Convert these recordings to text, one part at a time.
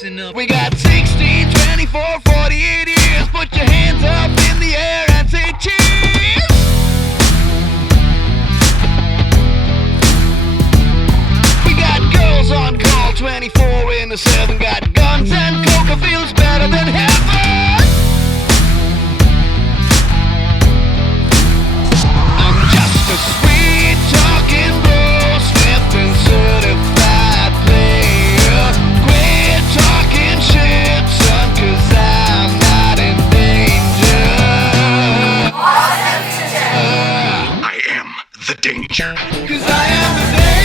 listen up. We got 16, 24, 48 years. Put your hands up in the air and say cheers. We got girls on call 24/7. Got guns and coca, feels better than heaven. I'm just a sweet talking bro, slipped and certified player. Quit talking shit, son, 'cause I'm not in danger. I am the danger. 'Cause I am the danger.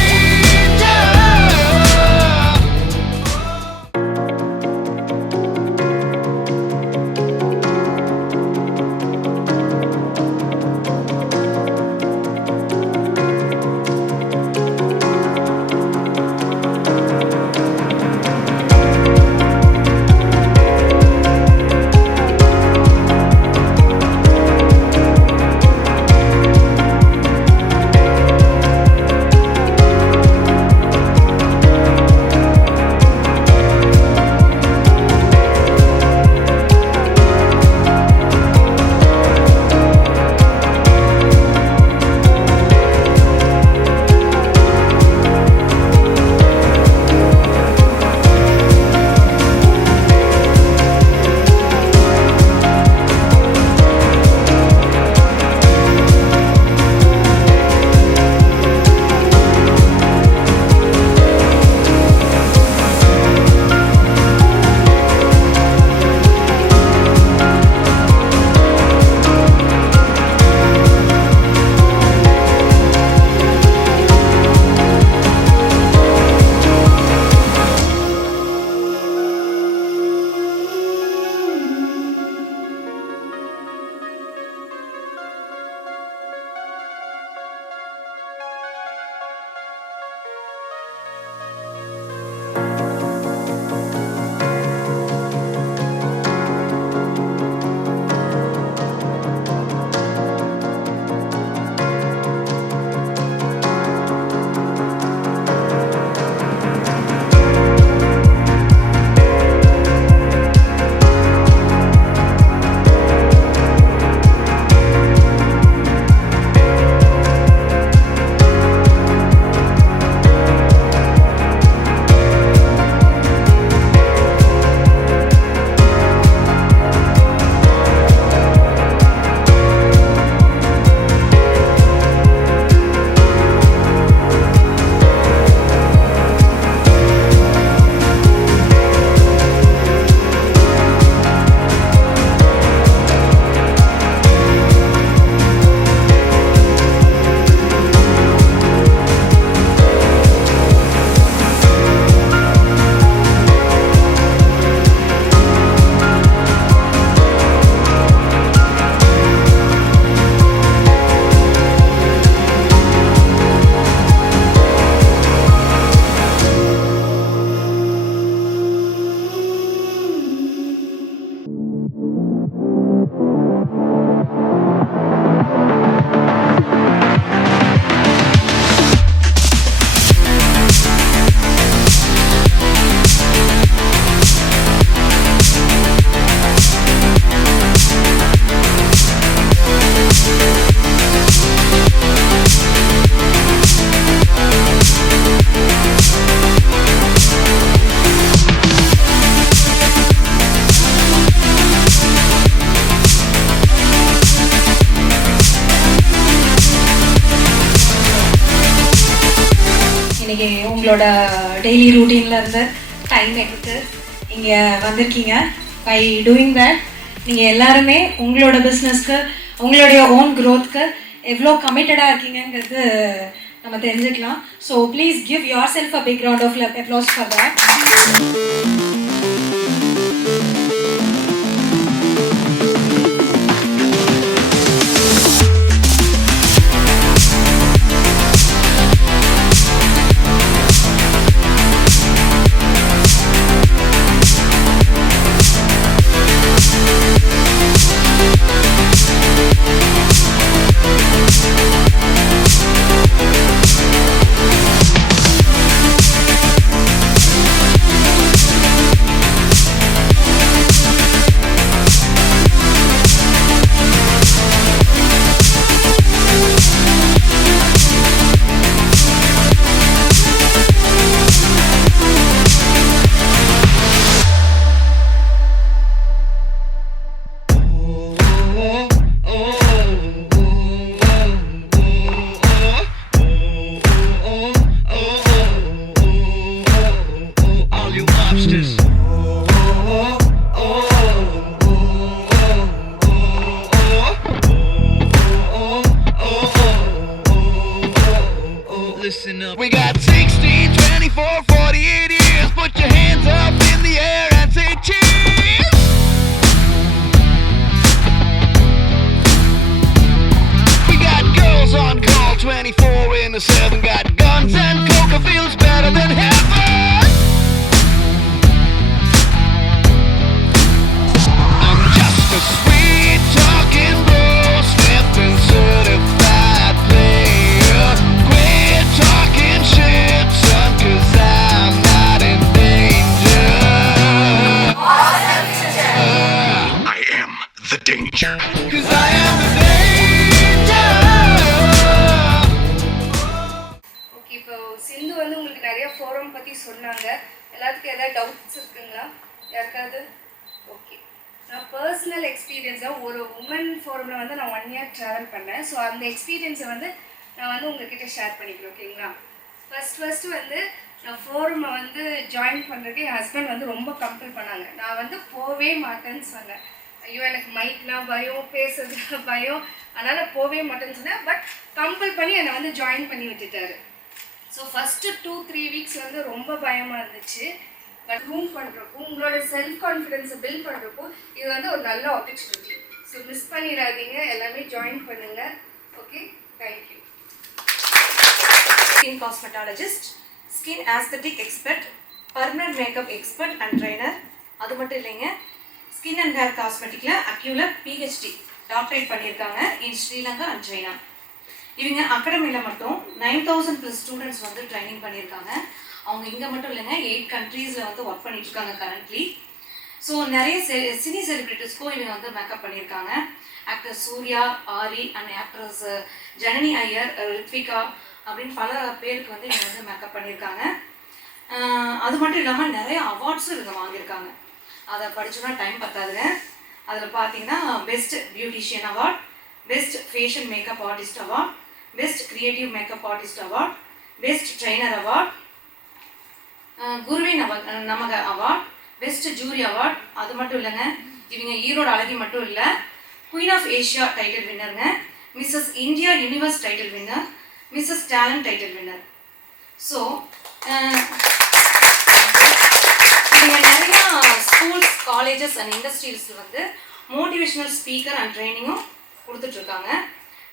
இன்றைக்கி உங்களோட daily ரூட்டீனில் இருந்து time எடுத்து இங்கே வந்திருக்கீங்க. By doing that நீங்கள் எல்லாருமே உங்களோட பிஸ்னஸ்க்கு உங்களுடைய ஓன் க்ரோத்க்கு எவ்வளோ கமிட்டடாக இருக்கீங்கிறது நம்ம தெரிஞ்சுக்கலாம். So please give yourself a big round of applause for that. listen up. We got 16, 24, 48 years. Put your hands up in the air and say cheers. We got girls on call 24/7. Got guns and coca feels better than heaven. I'm just a sweet talking bro, stepping certified player. Quit talking shit, son, 'cause I'm not in danger. I am the danger. 'Cause I am the danger. Okay, இப்போ சிந்து வந்து உங்களுக்கு நிறைய forum பற்றி சொன்னாங்க. எல்லாத்துக்கும் ஏதாவது doubts இருக்குங்களா யாருக்காவது? ஓகே, நான் பர்சனல் எக்ஸ்பீரியன்ஸாக ஒரு உமன் ஃபோரமில் வந்து நான் 1 year ட்ராவல் பண்ணேன். ஸோ அந்த எக்ஸ்பீரியன்ஸை வந்து நான் வந்து உங்ககிட்ட ஷேர் பண்ணிக்கிறேன். ஓகேங்களா? ஃபஸ்ட்டு வந்து நான் ஃபோரமை வந்து ஜாயின் பண்ணுறதுக்கு என் ஹஸ்பண்ட் வந்து ரொம்ப கம்பல் பண்ணாங்க. நான் வந்து போகவே மாட்டேன்னு சொன்னேன். ஐயோ எனக்கு மைக்னா பயம், பேசுறது பயம், அதனால் போகவே மாட்டேன்னு சொன்னேன். பட் கம்பல் பண்ணி என்னை வந்து ஜாயின் பண்ணி விட்டுட்டாரு. ஸோ ஃபஸ்ட்டு 2-3 வீக்ஸ் வந்து ரொம்ப பயமாக இருந்துச்சு. பட் ரூம் பண்ணுறப்போ உங்களோட செல்ஃப் கான்ஃபிடென்ஸை பில்ட் பண்ணுறப்போ இது வந்து ஒரு நல்ல ஆப்பர்ச்சுனிட்டி. ஸோ மிஸ் பண்ணிடாதீங்க, எல்லாமே ஜாயின் பண்ணுங்கள். Okay, thank you. Skin cosmetologist, skin aesthetic expert, permanent makeup expert and trainer. அது மட்டும் இல்லைங்க, ஸ்கின் அண்ட் ஹேர் காஸ்மெட்டிக்கில் அக்யூவில் PhD டாக்டரேட் பண்ணியிருக்காங்க இன் ஸ்ரீலங்கா அண்ட் சைனா. இவங்க அகாடமியில் மட்டும் 9000+ ஸ்டூடெண்ட்ஸ் வந்து ட்ரைனிங் பண்ணியிருக்காங்க. அவங்க இங்கே மட்டும் இல்லைங்க, 8 countries-ல வந்து ஒர்க் பண்ணிட்டுருக்காங்க கரண்ட்லி. ஸோ நிறைய சினி செலிப்ரிட்டிஸ்க்கும் இவங்க வந்து மேக்கப் பண்ணியிருக்காங்க. Actor Suriya, Aari and actress Janani Iyer, Riythvika அப்படின்னு பல பேருக்கு வந்து இவங்க வந்து மேக்கப் பண்ணியிருக்காங்க. அது மட்டும் இல்லாமல் நிறைய அவார்ட்ஸும் இவங்க வாங்கியிருக்காங்க. அதை படிச்சோன்னா டைம் பத்தாதுங்க. அதில் பார்த்தீங்கன்னா best beautician award, best fashion makeup artist award, best creative makeup artist award, best trainer award, குருவின் நமக அவார்ட், பெஸ்ட் ஜூரி அவார்ட். அது மட்டும் இல்லைங்க, இவங்க ஈரோடு அழகி மட்டும் இல்லை, குயின் ஆஃப் ஏஷியா டைட்டில் வின்னருங்க, Mrs India Universe title winner, Mrs talent title winner. So இவங்க நிறையா ஸ்கூல்ஸ், காலேஜஸ் அண்ட் இண்டஸ்ட்ரீஸில் வந்து மோட்டிவேஷ்னல் ஸ்பீக்கர் அண்ட் ட்ரைனிங்கும் கொடுத்துட்ருக்காங்க.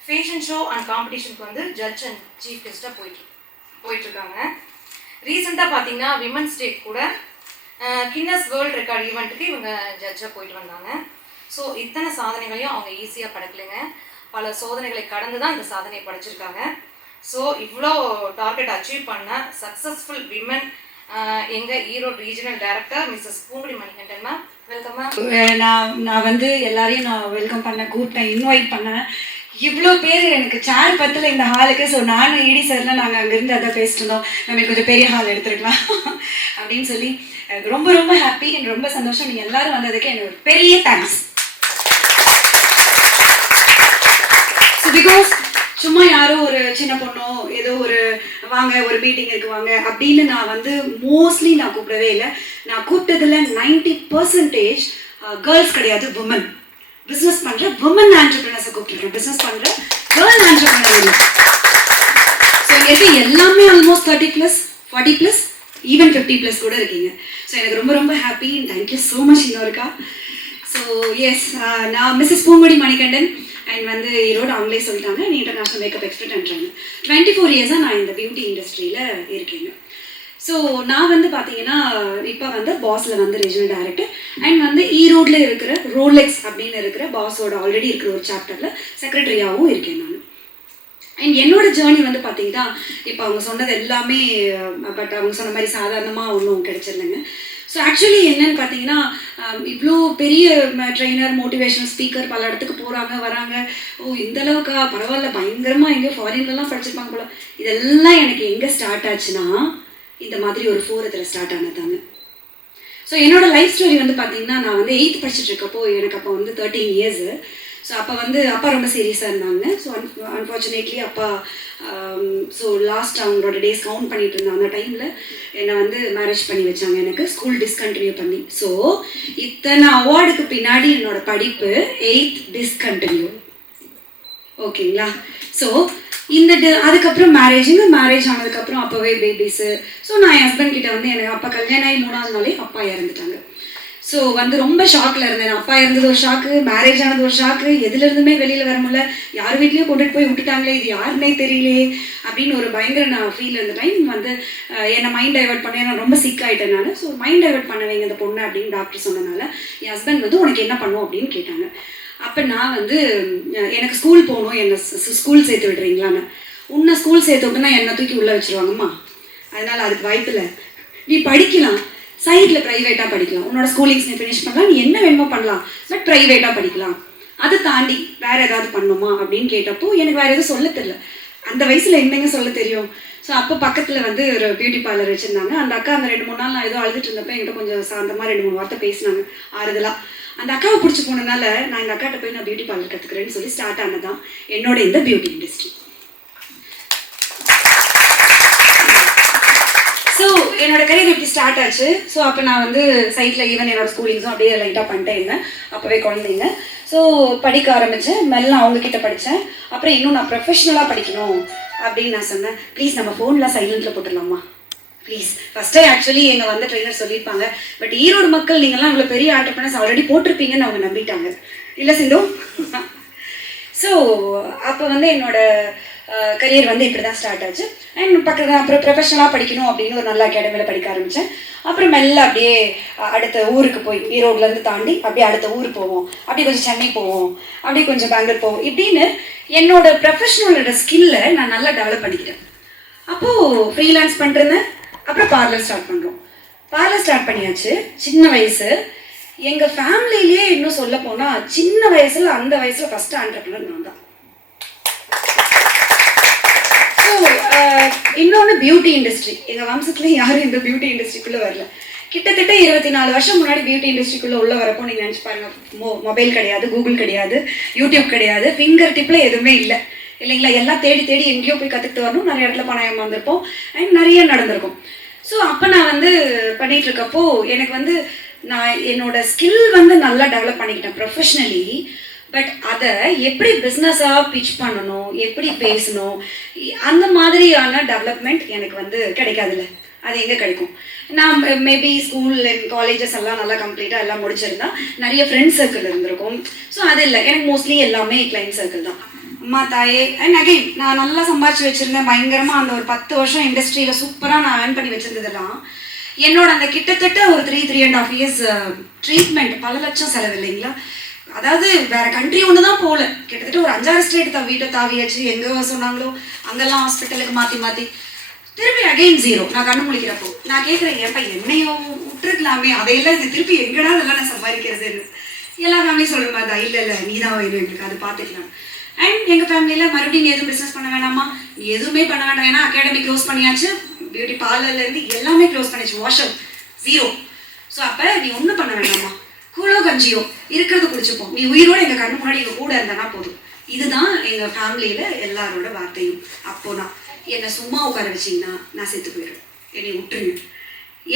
ஃபேஷன் ஷோ அண்ட் காம்படிஷனுக்கு வந்து ஜட்ஜ் அண்ட் சீஃப் கெஸ்ட்டாக போயிட்டுருக்காங்க. ரீசெண்டாக பார்த்தீங்கன்னா விமன்ஸ் டே கூட கின்னஸ் வேர்ல்டு ரெக்கார்ட் ஈவெண்ட்டுக்கு இவங்க ஜட்ஜாக போயிட்டு வந்தாங்க. ஸோ இத்தனை சாதனைகளையும் அவங்க ஈஸியாக படைக்கலைங்க, பல சோதனைகளை கடந்து தான் இந்த சாதனையை படைச்சிருக்காங்க. ஸோ இவ்வளோ டார்கெட் அச்சீவ் பண்ண சக்ஸஸ்ஃபுல் விமன் எங்கள் Erode regional director Mrs Poongudi Manikandan ma'am, welcome ma'am. நான் வந்து எல்லாரையும் நான் வெல்கம் பண்ண கூப்பிட்டேன், இன்வைட் பண்ணேன். இவ்வளோ பேர் எனக்கு சேர் பத்தில் இந்த ஹாலுக்கு. ஸோ நானும் இடி சார்லாம் நாங்கள் அங்கேருந்து அதான் பேசிட்டு இருந்தோம், நம்ம கொஞ்சம் பெரிய ஹால் எடுத்துருக்கலாம் அப்படின்னு சொல்லி ரொம்ப ரொம்ப ஹாப்பி, எனக்கு ரொம்ப சந்தோஷம். நீங்கள் எல்லாரும் வந்ததுக்கு எனக்கு ஒரு பெரிய தேங்க்ஸ். ஸோ பிகாஸ் சும்மா யாரோ ஒரு சின்ன பொண்ணோ ஏதோ ஒரு வாங்க ஒரு மீட்டிங் இருக்கு வாங்க அப்படின்னு நான் வந்து மோஸ்ட்லி நான் கூப்பிடவே இல்லை. நான் கூப்பிட்டதில் 90% கேர்ள்ஸ் கிடையாது, உமன். பிஸ்னஸ் பண்ணுற உமன் ஆண்டர்பிரினர்ஸை கூப்பிட்டுருக்கேன், பிஸ்னஸ் பண்ணுற கேர்ள் ஆண்டர்பிரினர். ஸோ இங்கே எல்லாமே ஆல்மோஸ்ட் 30+, 40+, ஈவன் 50+ கூட இருக்கீங்க. ஸோ எனக்கு ரொம்ப ரொம்ப ஹாப்பி, தேங்க்யூ ஸோ மச் இன்னொருக்கா. ஸோ எஸ், நான் மிஸ்ஸஸ் பூங்குடி மணிகண்டன் அண்ட் வந்து ஈரோடு அவங்களே சொல்லிட்டாங்க, நீ இன்டர்நேஷ்னல் மேக்கப் எக்ஸ்பர்ட்ன்றாங்க. 24 இயர்ஸாக நான் இந்த பியூட்டி இண்டஸ்ட்ரியில் இருக்கேங்க. ஸோ நான் வந்து பார்த்தீங்கன்னா இப்போ வந்து பாஸில் வந்து ரீஜனல் டைரக்டர் அண்ட் வந்து ஈரோடில் இருக்கிற ரோலெக்ஸ் அப்படின்னு இருக்கிற பாஸோட ஆல்ரெடி இருக்கிற ஒரு சாப்டரில் செக்ரட்டரியாகவும் இருக்கேன் நான். அண்ட் என்னோட ஜேர்னி வந்து பார்த்தீங்கன்னா இப்போ அவங்க சொன்னது எல்லாமே, பட் அவங்க சொன்ன மாதிரி சாதாரணமாக ஒன்றும் கிடைச்சிருந்தேங்க. ஸோ ஆக்சுவலி என்னன்னு பார்த்தீங்கன்னா இவ்வளோ பெரிய ட்ரெயினர், மோட்டிவேஷனல் ஸ்பீக்கர் பல இடத்துக்கு போகிறாங்க வராங்க. ஓ இந்த அளவுக்கா, பரவாயில்ல, பயங்கரமாக எங்கேயோ ஃபாரின்லலாம் படிச்சிருப்பாங்க போல. இதெல்லாம் எனக்கு எங்கே ஸ்டார்ட் ஆச்சுன்னா இந்த மாதிரி ஒரு ஃபோரத்தில் ஸ்டார்ட் ஆனதாங்க. ஸோ என்னோட லைஃப் ஸ்டோரி வந்து பார்த்தீங்கன்னா நான் வந்து 8th படிச்சுட்டு இருக்கப்போ, எனக்கு அப்போ வந்து 13 இயர்ஸு. ஸோ அப்போ வந்து அப்பா ரொம்ப சீரியஸாக இருந்தாங்க. ஸோ அன்ஃபார்ச்சுனேட்லி அப்பா ஸோ லாஸ்ட் அவங்களோட டேஸ் கவுண்ட் பண்ணிட்டு இருந்தாங்க. அந்த டைமில் என்னை வந்து மேரேஜ் பண்ணி வச்சாங்க, எனக்கு ஸ்கூல் டிஸ்கண்டினியூ பண்ணி. ஸோ இத்தனை அவார்டுக்கு பின்னாடி என்னோட படிப்பு 8th டிஸ்கண்டினியூ. ஓகேங்களா? ஸோ அதுக்கப்புறம் மேரேஜ் ஆனதுக்கப்புறம் அப்போவே பேபிஸு. ஸோ நான் என் ஹஸ்பண்ட் கிட்ட வந்து எனக்கு அப்பா கல்யாணம் ஆகி 3ஆவது நாளே அப்பா இறந்துட்டாங்க. ஸோ வந்து ரொம்ப ஷாக்கில் இருந்தேன். அப்பா இருந்தது ஒரு ஷாக்கு, மேரேஜ் ஆனது ஒரு ஷாக்கு, எதுலேருந்துமே வெளியில் வர முடியல, யார் வீட்லேயும் கொண்டுட்டு போய் விட்டுட்டாங்களே, இது யாருன்னே தெரியலையே அப்படின்னு ஒரு பயங்கர நான் ஃபீல் இருந்த டைம் வந்து என்னை மைண்ட் டைவர்ட் பண்ண, நான் ரொம்ப சிக் ஆகிட்டேன் நான். ஸோ மைண்ட் டைவர்ட் பண்ண வைங்க இந்த பொண்ணு அப்படின்னு டாக்டர் சொன்னனால என் ஹஸ்பண்ட் வந்து உனக்கு என்ன பண்ணும் அப்படின்னு கேட்டாங்க. அப்போ நான் வந்து எனக்கு ஸ்கூல் போகணும், என்னை ஸ்கூல் சேர்த்து விடுறீங்களான்னு. உன்னை ஸ்கூல் சேர்த்து விட்டுனா என்னை தூக்கி உள்ளே வச்சுருவாங்கம்மா, அதனால் அதுக்கு வாய்ப்பில்லை, நீ படிக்கலாம், சைடில் ப்ரைவேட்டாக படிக்கலாம், உன்னோட ஸ்கூலிங்ஸ் நீ ஃபினிஷ் பண்ணலாம், நீ என்ன வேணுமோ பண்ணலாம், பட் ப்ரைவேட்டாக படிக்கலாம், அதை தாண்டி வேறு ஏதாவது பண்ணுமா அப்படின்னு கேட்டப்போ எனக்கு வேறு எதுவும் சொல்ல தெரியல. அந்த வயசில் என்னங்க சொல்ல தெரியும். ஸோ அப்போ பக்கத்தில் வந்து ஒரு பியூட்டி பார்லர் வச்சுருந்தாங்க. அந்த அக்கா அந்த 2-3 நாள் நான் ஏதோ அழுதுட்டு இருந்தப்போ என்கிட்ட கொஞ்சம் சாந்தமாக 2-3 வார்த்தை பேசினாங்க ஆறுதலாக. அந்த அக்காவை பிடிச்சி போனதுனால நான் இந்த அக்காட்ட போய் நான் பியூட்டி பார்லர் கற்றுக்கிறேன்னு சொல்லி ஸ்டார்ட் ஆனதான் என்னோட இந்த பியூட்டி இண்டஸ்ட்ரி. ஸோ என்னோட கரியர் இப்படி ஸ்டார்ட் ஆச்சு. ஸோ அப்போ நான் வந்து சைட்டில் ஈவன் என்னோட ஸ்கூலிங்ஸும் அப்படியே லைட்டாக பண்ணிட்டே இருந்தேன். அப்போவே குழந்தைங்க. ஸோ படிக்க ஆரம்பித்தேன், மெல்ல அவங்கக்கிட்ட படித்தேன். அப்புறம் இன்னும் நான் ப்ரொஃபஷ்னலாக படிக்கணும் அப்படின்னு நான் சொன்னேன். ப்ளீஸ் நம்ம ஃபோனில் சைலண்ட்டில் போட்டுடலாமா ப்ளீஸ். ஃபஸ்ட்டே ஆக்சுவலி எங்கள் வந்து ட்ரெயினர் சொல்லியிருப்பாங்க, பட் ஈரோடு மக்கள் நீங்கள்லாம் இவ்வளோ பெரிய ஆண்டர்ப்ரனர்ஸ் ஆல்ரெடி போட்டிருப்பீங்கன்னு அவங்க நம்பிட்டாங்க இல்லை சிந்து. ஸோ அப்போ வந்து என்னோட கரியர் வந்து இப்படி தான் ஸ்டார்ட் ஆச்சு. அண்ட் பக்கத்தில் அப்புறம் ப்ரொஃபஷனலாக படிக்கணும் அப்படின்னு ஒரு நல்ல அகாடமியில் படிக்க ஆரம்பித்தேன். அப்புறம் மெல்ல அப்படியே அடுத்த ஊருக்கு போய் ஈரோட்லேருந்து தாண்டி அப்படியே அடுத்த ஊர் போவோம், அப்படியே கொஞ்சம் சென்னை போவோம், அப்படியே கொஞ்சம் பெங்களூர் போவோம், இப்படின்னு என்னோட ப்ரொஃபஷனலோட ஸ்கில்லை நான் நல்லா டெவலப் பண்ணிக்கிட்டேன். அப்போது ஃப்ரீலான்ஸ் பண்ணுறேன். அப்புறம் பார்லர் ஸ்டார்ட் பண்ணுறோம். பார்லர் ஸ்டார்ட் பண்ணியாச்சு. சின்ன வயசு. எங்கள் ஃபேமிலியிலேயே இன்னும் சொல்ல போனால் சின்ன வயசில் அந்த வயசில் ஃபஸ்ட்டு ஆண்டர்ப்ரனர் நான் தான். இன்னொன்று பியூட்டி இண்டஸ்ட்ரி. எங்கள் வம்சத்துலேயும் யாரும் இந்த பியூட்டி இண்டஸ்ட்ரிக்குள்ளே வரல. கிட்டத்தட்ட 24 வருஷம் முன்னாடி பியூட்டி இண்டஸ்ட்ரிக்குள்ளே உள்ள வரப்போ நீங்கள் நினச்சி பாருங்கள், மொபைல் கிடையாது, கூகுள் கிடையாது, யூடியூப் கிடையாது, ஃபிங்கர் டிப்பில் எதுவுமே இல்லை இல்லைங்களா. எல்லாம் தேடி தேடி எங்கேயோ போய் கற்றுக்கிட்டு வரணும். நிறைய இடத்துல பணம் ஏமாந்துருப்போம் அண்ட் நிறைய நடந்திருக்கும். ஸோ அப்போ நான் வந்து பண்ணிகிட்டு இருக்கப்போ எனக்கு வந்து நான் என்னோட ஸ்கில் வந்து நல்லா டெவலப் பண்ணிக்கிட்டேன் ப்ரொஃபஷ்னலி. பட் அதை எப்படி பிஸ்னஸாக பிச் பண்ணணும், எப்படி பேசணும், அந்த மாதிரியான டெவலப்மெண்ட் எனக்கு வந்து கிடைக்காதுல்ல. அது எங்கே கிடைக்கும்? நான் மேபி ஸ்கூல் அண்ட் காலேஜஸ் எல்லாம் நல்லா கம்ப்ளீட்டாக எல்லாம் முடிச்சிருந்தா நிறைய ஃப்ரெண்ட்ஸ் சர்க்கிள் இருந்திருக்கும். ஸோ அது இல்லை, எனக்கு மோஸ்ட்லி எல்லாமே கிளைண்ட் சர்க்கிள் தான். அம்மா தாயே அண்ட் அகைன் நான் நல்லா சம்பாதிச்சு வச்சுருந்தேன் பயங்கரமாக. அந்த ஒரு 10 வருஷம் இண்டஸ்ட்ரியில் சூப்பராக நான் ஏர்ன் பண்ணி வச்சுருந்ததெல்லாம் என்னோட அந்த கிட்டத்தட்ட ஒரு 3.5 years ட்ரீட்மெண்ட் பல லட்சம் செலவு இல்லைங்களா. அதாவது வேற கண்ட்ரி ஒன்று தான் போகல, கிட்டத்தட்ட ஒரு 5-6 ஸ்டேட் வீட்டை தாவியாச்சு. எங்கே சொன்னாங்களோ அங்கெல்லாம் ஹாஸ்பிட்டலுக்கு மாற்றி திருப்பி அகைன் 0. நான் கண்ணு முழிக்கிறப்போ நான் கேட்குறேன், ஏன்ப்பா என்னையோ விட்டுருக்கலாமே, அதையெல்லாம் இந்த திருப்பி எங்கடா இதெல்லாம் நான் சம்பாதிக்கிறதுன்னு. எல்லா ஃபேமிலியும் சொல்கிற மாதிரி தான், இல்லை நீ தான் வேணும் எங்களுக்கு, அது பார்த்துக்கலாம். அண்ட் எங்கள் ஃபேமிலியில் மறுபடியும் நீ எதுவும் பிஸ்னஸ் பண்ண வேணாமா, நீ எதுவுமே பண்ண வேண்டாம், ஏன்னா அகாடமி க்ளோஸ் பண்ணியாச்சு, பியூட்டி பார்லர்லேருந்து எல்லாமே க்ளோஸ் பண்ணியாச்சு, வாஷர் 0. ஸோ அப்போ நீ ஒன்றும் பண்ண வேண்டாமா, கூழோ கஞ்சியோ இருக்கிறது குடிச்சுப்போம், நீ உயிரோடு எங்கள் கண்ணு முன்னாடி எங்கள் கூட இருந்தானா போதும். இதுதான் எங்கள் ஃபேமிலியில் எல்லாரோட வார்த்தையும். அப்போ நான் என்னை சும்மா உட்கார வச்சிங்கன்னா நான் செத்து போயிடுவேன், என்னை விட்டுருங்க,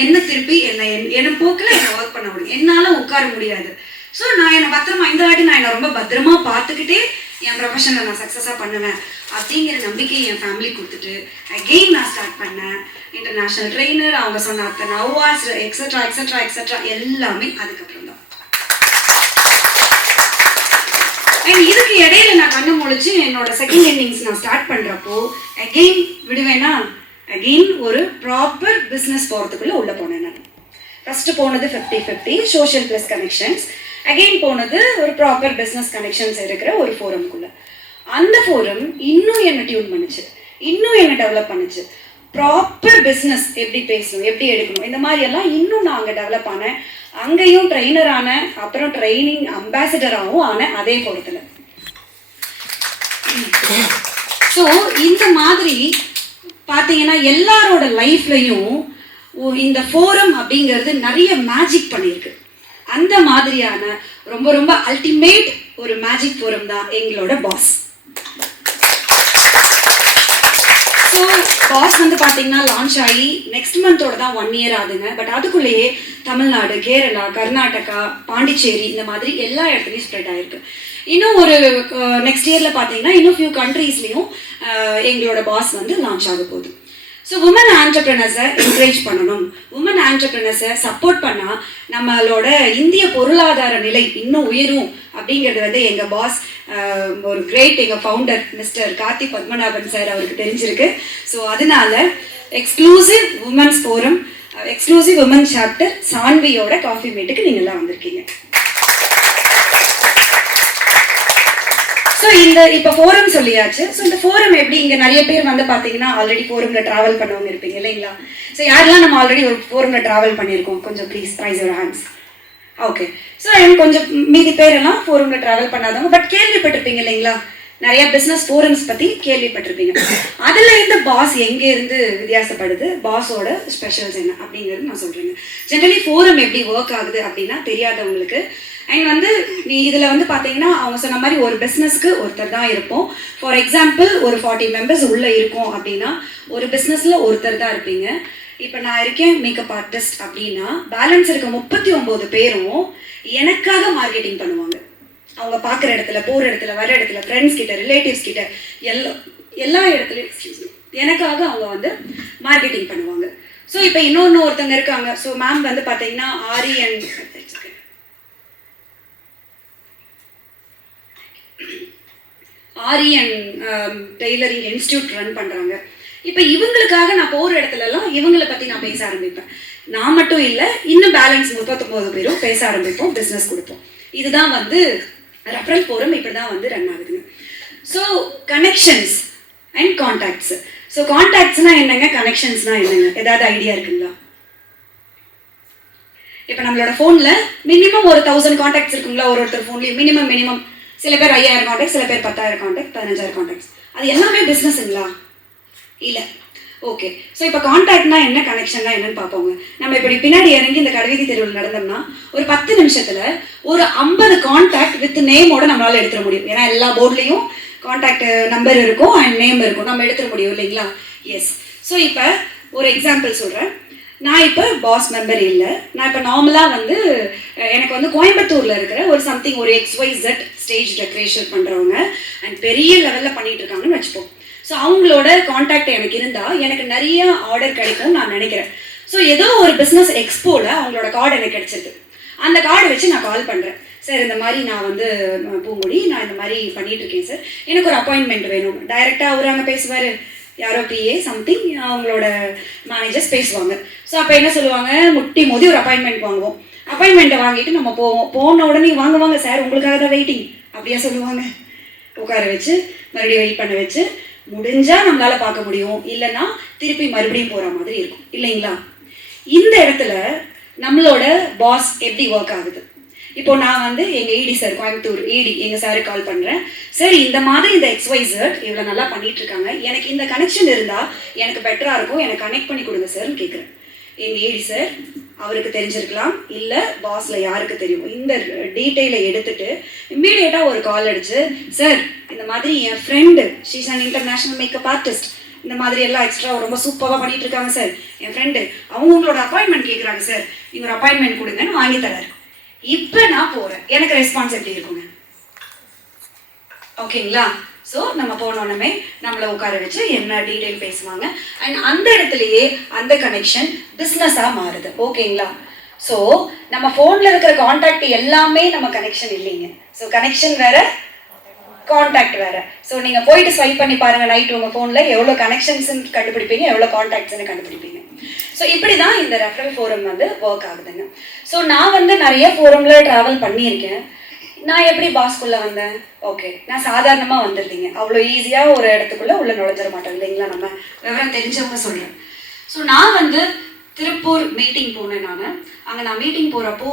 என்ன திருப்பி என்னை போக்கில் என்னை ஒர்க் பண்ண முடியும், என்னால் உட்கார முடியாது. ஸோ நான் என்னை பத்திரமா இந்த வாட்டி நான் என்னை ரொம்ப பத்திரமா பார்த்துக்கிட்டே என் ப்ரொஃபஷனை நான் சக்ஸஸாக பண்ணுவேன் அப்படிங்கிற நம்பிக்கையை என் ஃபேமிலி கொடுத்துட்டு அகெயின் நான் ஸ்டார்ட் பண்ணேன். இன்டர்நேஷ்னல் ட்ரெயினர், அவங்க சொன்ன அத்தனை அவார்ட்ஸ் எக்ஸட்ரா எக்ஸட்ரா எக்ஸட்ரா எல்லாமே அதுக்கப்புறம் தான். அண்ட் இதுக்கு இடையில நான் கண்ணு முழிச்சு என்னோட செகண்ட் இன்னிங்ஸ் நான் ஸ்டார்ட் பண்ணுறப்போ அகெயின் விடுவேன்னா அகெயின் ஒரு ப்ராப்பர் பிஸ்னஸ் போகிறதுக்குள்ளே உள்ளே போனேன். நான் ஃபஸ்ட்டு போனது 50-50 சோஷியல் ப்ளஸ் கனெக்ஷன்ஸ். அகெயின் போனது ஒரு ப்ராப்பர் பிஸ்னஸ் கனெக்ஷன்ஸ் இருக்கிற ஒரு ஃபோரம்குள்ளே. அந்த ஃபோரம் இன்னும் என்னை டியூன் பண்ணுச்சு, இன்னும் என்னை டெவலப் பண்ணுச்சு. ப்ராப்பர் பிஸ்னஸ் எப்படி பேசணும், எப்படி எடுக்கணும், இந்த மாதிரியெல்லாம் இன்னும் நான் அங்கே டெவலப் ஆனேன். அங்கேயும் ட்ரெயினர் ஆனேன், அப்புறம் ட்ரைனிங் அம்பாசிடராகவும் ஆனேன் அதே ஃபோரத்தில். ஸோ இந்த மாதிரி பார்த்தீங்கன்னா எல்லாரோட லைஃப்லையும் இந்த ஃபோரம் அப்படிங்கிறது நிறைய மேஜிக் பண்ணியிருக்கு. அந்த மாதிரியான ரொம்ப ரொம்ப அல்டிமேட் ஒரு மேஜிக் ஃபோரம் தான் எங்களோட பாஸ். ஸோ பாஸ் வந்து பார்த்தீங்கன்னா லான்ச் ஆகி நெக்ஸ்ட் மந்தோட தான் 1 year ஆகுதுங்க. பட் அதுக்குள்ளேயே தமிழ்நாடு, கேரளா, கர்நாடகா, பாண்டிச்சேரி இந்த மாதிரி எல்லா இடத்துலையும் ஸ்ப்ரெட் ஆயிருக்கு. இன்னும் ஒரு நெக்ஸ்ட் இயரில் பார்த்தீங்கன்னா இன்னும் ஃபியூ கண்ட்ரீஸ்லேயும் எங்களோட பாஸ் வந்து லான்ச் ஆக போகுது. ஸோ உமன் ஆண்டர்பிரினர்ஸை என்கரேஜ் பண்ணணும், உமன் ஆண்டர்பிரினர்ஸை சப்போர்ட் பண்ணால் நம்மளோட இந்திய பொருளாதார நிலை இன்னும் உயரும் அப்படிங்கிறது வந்து எங்கள் பாஸ் ஒரு கிரேட் எங்கள் founder Mr Karthik Padmanabhan sir அவருக்கு தெரிஞ்சிருக்கு. ஸோ அதனால exclusive women's forum, exclusive women chapter சான்வியோட காஃபி மீட்டுக்கு நீங்கள்லாம் வந்திருக்கீங்க. ஸோ இப்போ ஃபோரம் சொல்லியாச்சு. ஸோ இந்த ஃபோரம் எப்படி, இங்கே நிறைய பேர் வந்து பார்த்தீங்கன்னா ஆல்ரெடி ஃபோரமில் ட்ராவல் பண்ணவங்க இருப்பீங்க இல்லைங்களா? ஸோ யாரெல்லாம் நம்ம ஆல்ரெடி ஒரு ஃபோரமில் ட்ராவல் பண்ணியிருக்கோம், கொஞ்சம் please raise your hands. Okay. So கொஞ்சம் மீதி பேரெல்லாம் ஃபோரமில் ட்ராவல் பண்ணாதவங்க, பட் கேள்விப்பட்டிருப்பீங்க இல்லைங்களா? நிறைய பிஸ்னஸ் ஃபோரம்ஸ் பற்றி கேள்விப்பட்டிருப்பீங்க. அதில் இருந்து பாஸ் எங்கே இருந்து வித்தியாசப்படுது, பாஸோட ஸ்பெஷல்ஸ் என்ன அப்படிங்கிறது நான் சொல்கிறேங்க. ஜென்ரலி ஃபோரம் எப்படி ஒர்க் ஆகுது அப்படின்னா தெரியாதவங்களுக்கு, அண்ட் வந்து இதில் வந்து பார்த்தீங்கன்னா அவங்க சொன்ன மாதிரி ஒரு பிஸ்னஸ்க்கு ஒருத்தர் தான் இருப்போம். ஃபார் எக்ஸாம்பிள் ஒரு 40 members உள்ளே இருக்கோம் அப்படின்னா ஒரு பிஸ்னஸில் ஒருத்தர் தான் இருப்பீங்க. இப்போ நான் இருக்கேன் மேக்கப் ஆர்டிஸ்ட் அப்படின்னா பேலன்ஸ் இருக்க 39 பேரும் எனக்காக மார்க்கெட்டிங் பண்ணுவாங்க. அவங்க பார்க்குற இடத்துல, போகிற இடத்துல, வர இடத்துல, ஃப்ரெண்ட்ஸ் கிட்ட, ரிலேட்டிவ்ஸ் கிட்ட, எல்லா இடத்துலையும் எனக்காக அவங்க வந்து மார்க்கெட்டிங் பண்ணுவாங்க. ஸோ இப்போ ஒருத்தங்க இருக்காங்க. ஸோ மேம் வந்து பார்த்தீங்கன்னா ஆரியன் டெய்லரிங் இன்ஸ்டியூட் ரன் பண்ணுறாங்க. இப்போ இவங்களுக்காக நான் போகிற இடத்துலலாம் இவங்களை பற்றி நான் பேச ஆரம்பிப்பேன். நான் மட்டும் இல்லை, இன்னும் பேலன்ஸ் 39 பேரும் பேச ஆரம்பிப்போம், பிஸ்னஸ் கொடுப்போம். இதுதான் வந்து ரெஃபரல் ஃபோரம் இப்படி தான் வந்து ரன் ஆகுதுங்க. So connections and contacts. So கான்டாக்ட்ஸ்னால் என்னங்க, கனெக்ஷன்ஸ்னால் என்னங்க, ஏதாவது ஐடியா இருக்குங்களா? இப்போ நம்மளோட ஃபோனில் மினிமம் ஒரு 1000 கான்டாக்ட்ஸ் இருக்குங்களா? ஒருத்தர் ஃபோன்லேயும் மினிமம் சில பேர் 5000 கான்டாக்ட், சில பேர் 10,000 கான்டாக்ட், 15,000 கான்டாக்ட்ஸ். அது எல்லாமே பிஸ்னஸுங்களா? இல்லை. ஓகே. ஸோ இப்போ கான்டாக்ட்னா என்ன, கனெக்ஷன்னா என்னன்னு பார்ப்போங்க. நம்ம இப்படி பின்னாடி இறங்கி இந்த கடைவீதி தெருவில் நடந்தோம்னா ஒரு 10 நிமிஷத்தில் ஒரு 50 கான்டாக்ட் வித் நேமோட நம்மளால் எடுத்துட முடியும். ஏன்னா எல்லா போர்ட்லேயும் கான்டாக்ட் நம்பர் இருக்கும் அண்ட் நேம் இருக்கும், நம்ம எடுத்துட முடியும் இல்லைங்களா? எஸ். ஸோ இப்போ ஒரு எக்ஸாம்பிள் சொல்கிறேன். நான் இப்போ பாஸ் மெம்பர் இல்லை, நான் இப்போ நார்மலாக வந்து எனக்கு வந்து கோயம்புத்தூரில் இருக்கிற ஒரு சம்திங் ஒரு XYZ ஸ்டேஜ் டெக்கரேஷன் பண்ணுறவங்க அண்ட் பெரிய லெவலில் பண்ணிகிட்டு இருக்காங்கன்னு வச்சுப்போம். ஸோ அவங்களோட கான்டாக்ட் எனக்கு இருந்தால் எனக்கு நிறைய ஆர்டர் கிடைக்கும்னு நான் நினைக்கிறேன். ஸோ ஏதோ ஒரு பிஸ்னஸ் எக்ஸ்போவில் அவங்களோட கார்டு எனக்கு கிடைச்சிருக்கு. அந்த கார்டை வச்சு நான் கால் பண்ணுறேன். சார் இந்த மாதிரி நான் வந்து பூங்குடி, நான் இந்த மாதிரி பண்ணிகிட்டு இருக்கேன் சார், எனக்கு ஒரு அப்பாயின்மெண்ட் வேணும். டைரெக்டாக அவர் அங்கே பேசுவார், யாரோ PA சம்திங் அவங்களோட மேனேஜர்ஸ் பேசுவாங்க. ஸோ அப்போ என்ன சொல்லுவாங்க, முட்டி மோதி ஒரு அப்பாயின்மெண்ட் வாங்குவோம். அப்பாயின்மெண்ட்டை வாங்கிட்டு நம்ம போவோம். போன உடனே வாங்க சார் உங்களுக்காக தான் வெயிட்டிங் அப்படியா சொல்லுவாங்க. உட்கார வச்சு மறுபடியும் வெயிட் பண்ண வச்சு முடிஞ்சால் நம்மளால் பார்க்க முடியும், இல்லைன்னா திருப்பி மறுபடியும் போகிற மாதிரி இருக்கும் இல்லைங்களா? இந்த இடத்துல நம்மளோட பாஸ் எப்படி ஒர்க் ஆகுது. இப்போ நான் வந்து எங்கள் ED சார், கோயம்புத்தூர் ED எங்கள் சாரு கால் பண்ணுறேன். சார் இந்த மாதிரி இந்த XYZ இவ்வளோ நல்லா பண்ணிட்டு இருக்காங்க, எனக்கு இந்த கனெக்ஷன் இருந்தால் எனக்கு பெட்டராக இருக்கும், எனக்கு கனெக்ட் பண்ணி கொடுங்க சார்னு கேட்குறேன். எங்கள் ED சார் அவருக்கு தெரிஞ்சிருக்கலாம், இல்லை பாஸில் யாருக்கு தெரியும், இந்த டீட்டெயிலை எடுத்துட்டு இம்மீடியட்டாக ஒரு கால் அடிச்சு, சார் இந்த மாதிரி என் friend she's an international makeup artist, இந்த மாதிரி எல்லாம் எக்ஸ்ட்ரா ரொம்ப சூப்பராக பண்ணிட்டு இருக்காங்க சார், என் ஃப்ரெண்டு அவங்க உங்களோட அப்பாயின்மெண்ட் கேட்குறாங்க சார், நீங்கள் ஒரு அப்பாயின்மெண்ட் கொடுங்கன்னு வாங்கி தராரு. இப்போ நான் போகிறேன், எனக்கு ரெஸ்பான்ஸ் எப்படி இருக்குங்க? ஓகேங்களா? ஸோ நம்ம போனோடனே நம்மளை உட்கார வச்சு என்ன டீட்டெயில் பேசுவாங்க அண்ட் அந்த இடத்துலையே அந்த கனெக்ஷன் பிஸ்னஸாக மாறுது. ஓகேங்களா? ஸோ நம்ம ஃபோனில் இருக்கிற கான்டாக்ட் எல்லாமே நம்ம கனெக்ஷன் இல்லைங்க. ஸோ கனெக்ஷன் வேற, கான்டாக்ட் வேற. ஸோ நீங்கள் போயிட்டு ஸ்வைப் பண்ணி பாருங்கள் நைட் உங்கள் ஃபோனில் எவ்வளோ கனெக்ஷன்ஸ்ன்னு கண்டுபிடிப்பீங்க, எவ்வளோ கான்டாக்ட்ஸ்ன்னு கண்டுபிடிப்பீங்க. ஸோ இப்படி தான் இந்த ரெஃபரல் ஃபோரம் வந்து ஒர்க் ஆகுதுங்க. ஸோ நான் வந்து நிறைய ஃபோரமில் ட்ராவல் பண்ணியிருக்கேன். நான் எப்படி பாஸ்குள்ளே வந்தேன்? ஓகே, நான் சாதாரணமாக வந்துருந்தீங்க, அவ்வளோ ஈஸியாக ஒரு இடத்துக்குள்ளே உள்ளே நுழைஞ்சிட மாட்டோம் இல்லைங்களா? நம்ம விவரம் தெரிஞ்சவங்க சொல்கிறேன். ஸோ நான் வந்து திருப்பூர் மீட்டிங் போனேன். அங்கே நான் மீட்டிங் போகிறப்போ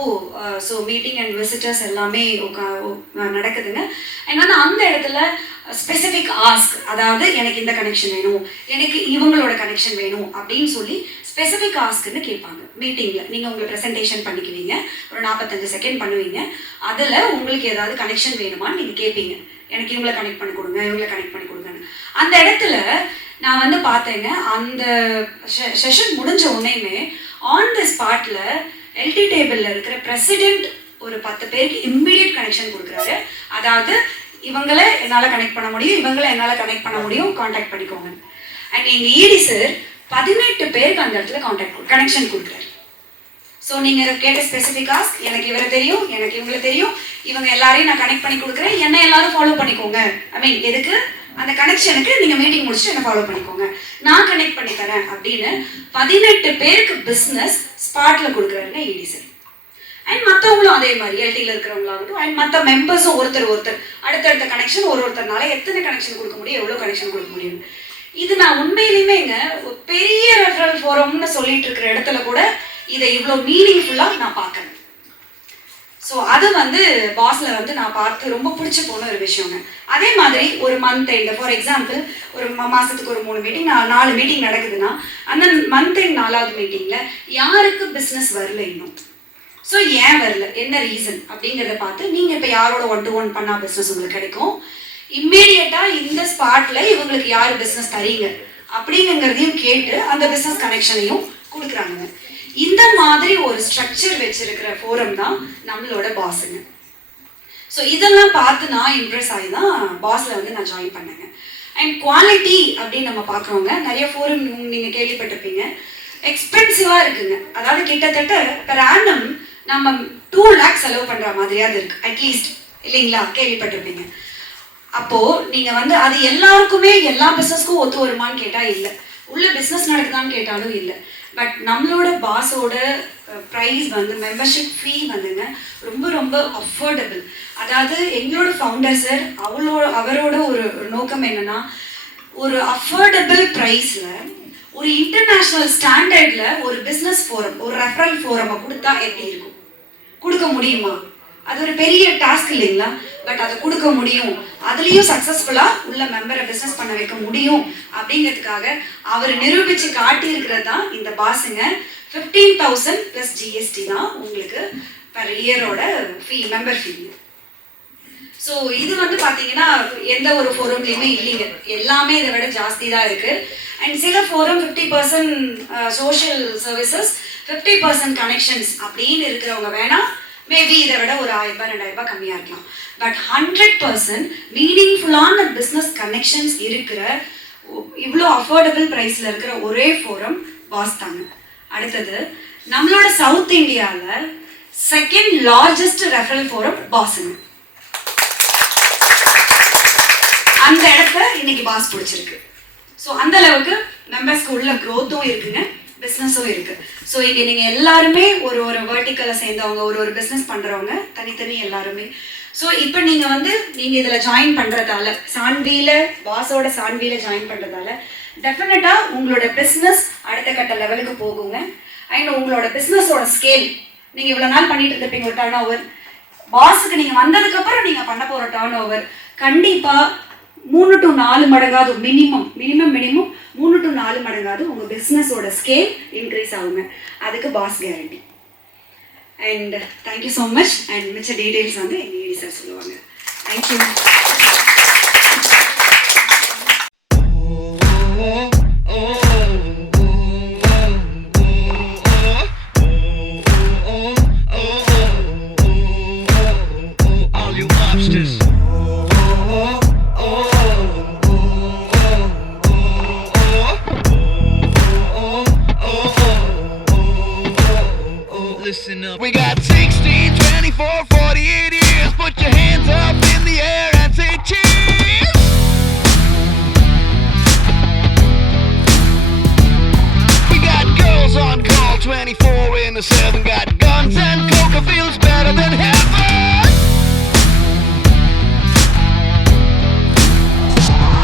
ஸோ மீட்டிங் அண்ட் விசிட்டர்ஸ் எல்லாமே நடக்குதுங்க. ஏன்னா அந்த இடத்துல ஸ்பெசிஃபிக் ஆஸ்க், அதாவது எனக்கு இந்த கனெக்ஷன் வேணும், எனக்கு இவங்களோட கனெக்ஷன் வேணும் அப்படின்னு சொல்லி ஸ்பெசிஃபிக் ஆஸ்க்குன்னு கேட்பாங்க. மீட்டிங்கில் நீங்கள் உங்களை ப்ரெசன்டேஷன் பண்ணிக்குவீங்க, ஒரு 45 செகண்ட் பண்ணுவீங்க. அதில் உங்களுக்கு ஏதாவது கனெக்ஷன் வேணுமான்னு நீங்கள் கேட்பீங்க, எனக்கு இவங்களை கனெக்ட் பண்ணி கொடுங்க, இவங்களை கனெக்ட் பண்ணி கொடுங்கன்னு. அந்த இடத்துல நான் வந்து பார்த்தேங்க. அந்த செஷன் முடிஞ்ச உடனேயுமே ஆன் தி ஸ்பாட்டில் எல்டி டேபிளில் இருக்கிற பிரசிடென்ட் ஒரு 10 பேருக்கு இம்மிடியட் கனெக்ஷன் கொடுக்குறாரு. அதாவது இவங்களை என்னால் கனெக்ட் பண்ண முடியும், இவங்களை என்னால் கனெக்ட் பண்ண முடியும், காண்டாக்ட் பண்ணிக்கோங்க. அண்ட் எங்கள் இடி சார் 18 பேருக்கு அந்த இடத்துல கனெக்ஷன் கொடுக்குறாரு. ஸோ நீங்கள் கேட்ட ஸ்பெசிஃபிக்காக எனக்கு இவரை தெரியும், எனக்கு இவங்களை தெரியும், இவங்க எல்லாரையும் நான் கனெக்ட் பண்ணி கொடுக்குறேன், என்ன எல்லாரும் ஃபாலோ பண்ணிக்கோங்க. ஐ மீன் எதுக்கு அந்த கனெக்ஷனுக்கு நீங்கள் மீட்டிங் முடிச்சுட்டு என்ன ஃபாலோ பண்ணிக்கோங்க, நான் கனெக்ட் பண்ணி தரேன் அப்படின்னு 18 பேருக்கு பிஸ்னஸ் ஸ்பாட்டில் கொடுக்குறாருங்க இடி சார். அண்ட் மற்றவங்களும் அதே மாதிரி எல்டியில் இருக்கிறவங்களாகட்டும் அண்ட் மற்ற மெம்பர்ஸும் ஒருத்தர் அடுத்தடுத்த கனெக்ஷன் ஒருத்தர்னால எத்தனை கனெக்ஷன் கொடுக்க முடியும், எவ்வளோ கனெக்ஷன் கொடுக்க முடியும். இது நான் உண்மையிலுமேங்க ஒரு பெரிய ரெஃபரல் ஃபோரம்னு சொல்லிட்டு இருக்கிற இடத்துல கூட இதை இவ்வளோ மீனிங்ஃபுல்லாக நான் பார்க்கறேன். ஸோ அது பாஸில் நான் பார்த்து ரொம்ப பிடிச்சி போன ஒரு விஷயங்க. அதே மாதிரி ஒரு மந்த் எண்ட், ஃபார் எக்ஸாம்பிள் ஒரு மாதத்துக்கு ஒரு 3 மீட்டிங் 4 மீட்டிங் நடக்குதுன்னா அந்த மந்த் எண்ட் 4வது மீட்டிங்கில் யாருக்கு பிஸ்னஸ் வரல இன்னும், ஸோ ஏன் வரல, என்ன ரீசன் அப்படிங்கிறத பார்த்து நீங்கள் இப்போ யாரோட 1-to-1 பண்ணால் பிஸ்னஸ் உங்களுக்கு கிடைக்கும், இம்மீடியட்டாக இந்த ஸ்பாட்டில் இவங்களுக்கு யார் பிஸ்னஸ் தரீங்க அப்படிங்கிறதையும் கேட்டு அந்த பிஸ்னஸ் கனெக்ஷனையும் கொடுக்குறாங்க. இந்த மாதிரி ஒரு ஸ்ட்ரக்சர் வச்சிருக்கிற ஃபோரம் தான் நம்மளோட பாஸுங்க. ஸோ இதெல்லாம் பார்த்து நான் இம்ப்ரெஸ் ஆகி தான் பாஸில் நான் ஜாயின் பண்ணேங்க. அண்ட் குவாலிட்டி அப்படின்னு நம்ம பார்க்குறோங்க. நிறைய ஃபோரம் நீங்கள் கேள்விப்பட்டிருப்பீங்க, எக்ஸ்பென்சிவாக இருக்குங்க. அதாவது கிட்டத்தட்ட பெர் ஆனம் நம்ம 2 lakhs செலவு பண்ணுற மாதிரியாவது இருக்கு அட்லீஸ்ட், இல்லைங்களா? கேள்விப்பட்டிருப்பீங்க. அப்போது நீங்கள் அது எல்லாருக்குமே எல்லா பிஸ்னஸ்க்கும் ஒத்து வருமானு கேட்டால் இல்லை, உள்ள பிஸ்னஸ் நடக்குதான்னு கேட்டாலும் இல்லை. பட் நம்மளோட பாஸோட ப்ரைஸ் மெம்பர்ஷிப் ஃபீ ரொம்ப ரொம்ப அஃபோர்டபுள். அதாவது எங்களோட ஃபவுண்டர் சார் அவரோட ஒரு நோக்கம் என்னன்னா, ஒரு அஃபோர்டபுள் ப்ரைஸில் ஒரு இன்டர்நேஷ்னல் ஸ்டாண்டர்டில் ஒரு பிஸ்னஸ் ஃபோரம், ஒரு ரெஃபரல் ஃபோரமை கொடுத்தா எப்படி இருக்கும், கொடுக்க முடியுமா? அது ஒரு பெரிய டாஸ்க் இல்லைங்களா? பட் அதை கொடுக்க முடியும், அதுலேயும் சக்ஸஸ்ஃபுல்லாக உள்ள மெம்பரை பிஸ்னஸ் பண்ண வைக்க முடியும் அப்படிங்கிறதுக்காக அவர் நிரூபித்து காட்டியிருக்கிறது தான் இந்த பாஸுங்க. 15,000 + GST தான் உங்களுக்கு பர் இயரோட ஃபீ, மெம்பர் ஃபீ. ஸோ இது பார்த்தீங்கன்னா எந்த ஒரு ஃபோரம்லேயுமே இல்லைங்க, எல்லாமே இதை விட ஜாஸ்தி தான் இருக்குது. அண்ட் சில ஃபோரம் 50% சோஷியல் சர்வீசஸ், 50% கனெக்ஷன்ஸ் அப்படின்னு இருக்கிறவங்க வேணால் மேபி இதை விட ஒரு 1000-2000 கம்மியாக இருக்கலாம். பட் 100% மீனிங்ஃபுல்லான பிஸ்னஸ் கனெக்ஷன்ஸ் இருக்கிற இவ்வளோ அஃபோர்டபுள் ப்ரைஸில் இருக்கிற ஒரே ஃபோரம் பாஸ் தாங்க. அடுத்தது நம்மளோட சவுத் இந்தியாவில் 2nd லார்ஜஸ்ட் ரெஃபரல் ஃபோரம் பாஸுங்க. அந்த இடத்த இன்னைக்கு பாஸ் பிடிச்சிருக்கு. ஸோ அந்த அளவுக்கு மெம்பர்ஸ்க்கு உள்ள க்ரோத்தும் இருக்குங்க, பிஸ்னஸும் இருக்குது. ஸோ இங்கே நீங்கள் எல்லாருமே ஒரு வேர்ட்டிக்கலை சேர்ந்தவங்க, ஒரு பிஸ்னஸ் பண்ணுறவங்க தனித்தனி எல்லாருமே. ஸோ இப்போ நீங்கள் நீங்கள் இதில் ஜாயின் பண்ணுறதால, சான்வியில் பாஸோட சான்வியில் ஜாயின் பண்ணுறதால டெஃபினட்டாக உங்களோட பிஸ்னஸ் அடுத்த கட்ட லெவலுக்கு போகுங்க. அண்ட் உங்களோட பிஸ்னஸோட ஸ்கேல், நீங்கள் இவ்வளோ நாள் பண்ணிட்டு இருப்பீங்க ஒரு டர்ன் ஓவர், பாஸுக்கு நீங்கள் வந்ததுக்கப்புறம் நீங்கள் பண்ண போகிற டர்ன் ஓவர் கண்டிப்பாக 3 to 4 மடங்காவது மினிமம் 3 to 4 மடங்காவது உங்கள் பிஸ்னஸோட ஸ்கேல் இன்க்ரீஸ் ஆகுங்க. அதுக்கு boss guarantee. And thank you so much. And மிச்ச டீட்டெயில்ஸ் எங்கள் இடி சார் சொல்லுவாங்க. Thank you. Listen up. We got 16, 24, 48 years. Put your hands up in the air and say cheers. We got girls on call 24/7. Got guns and coca, feels better than heaven.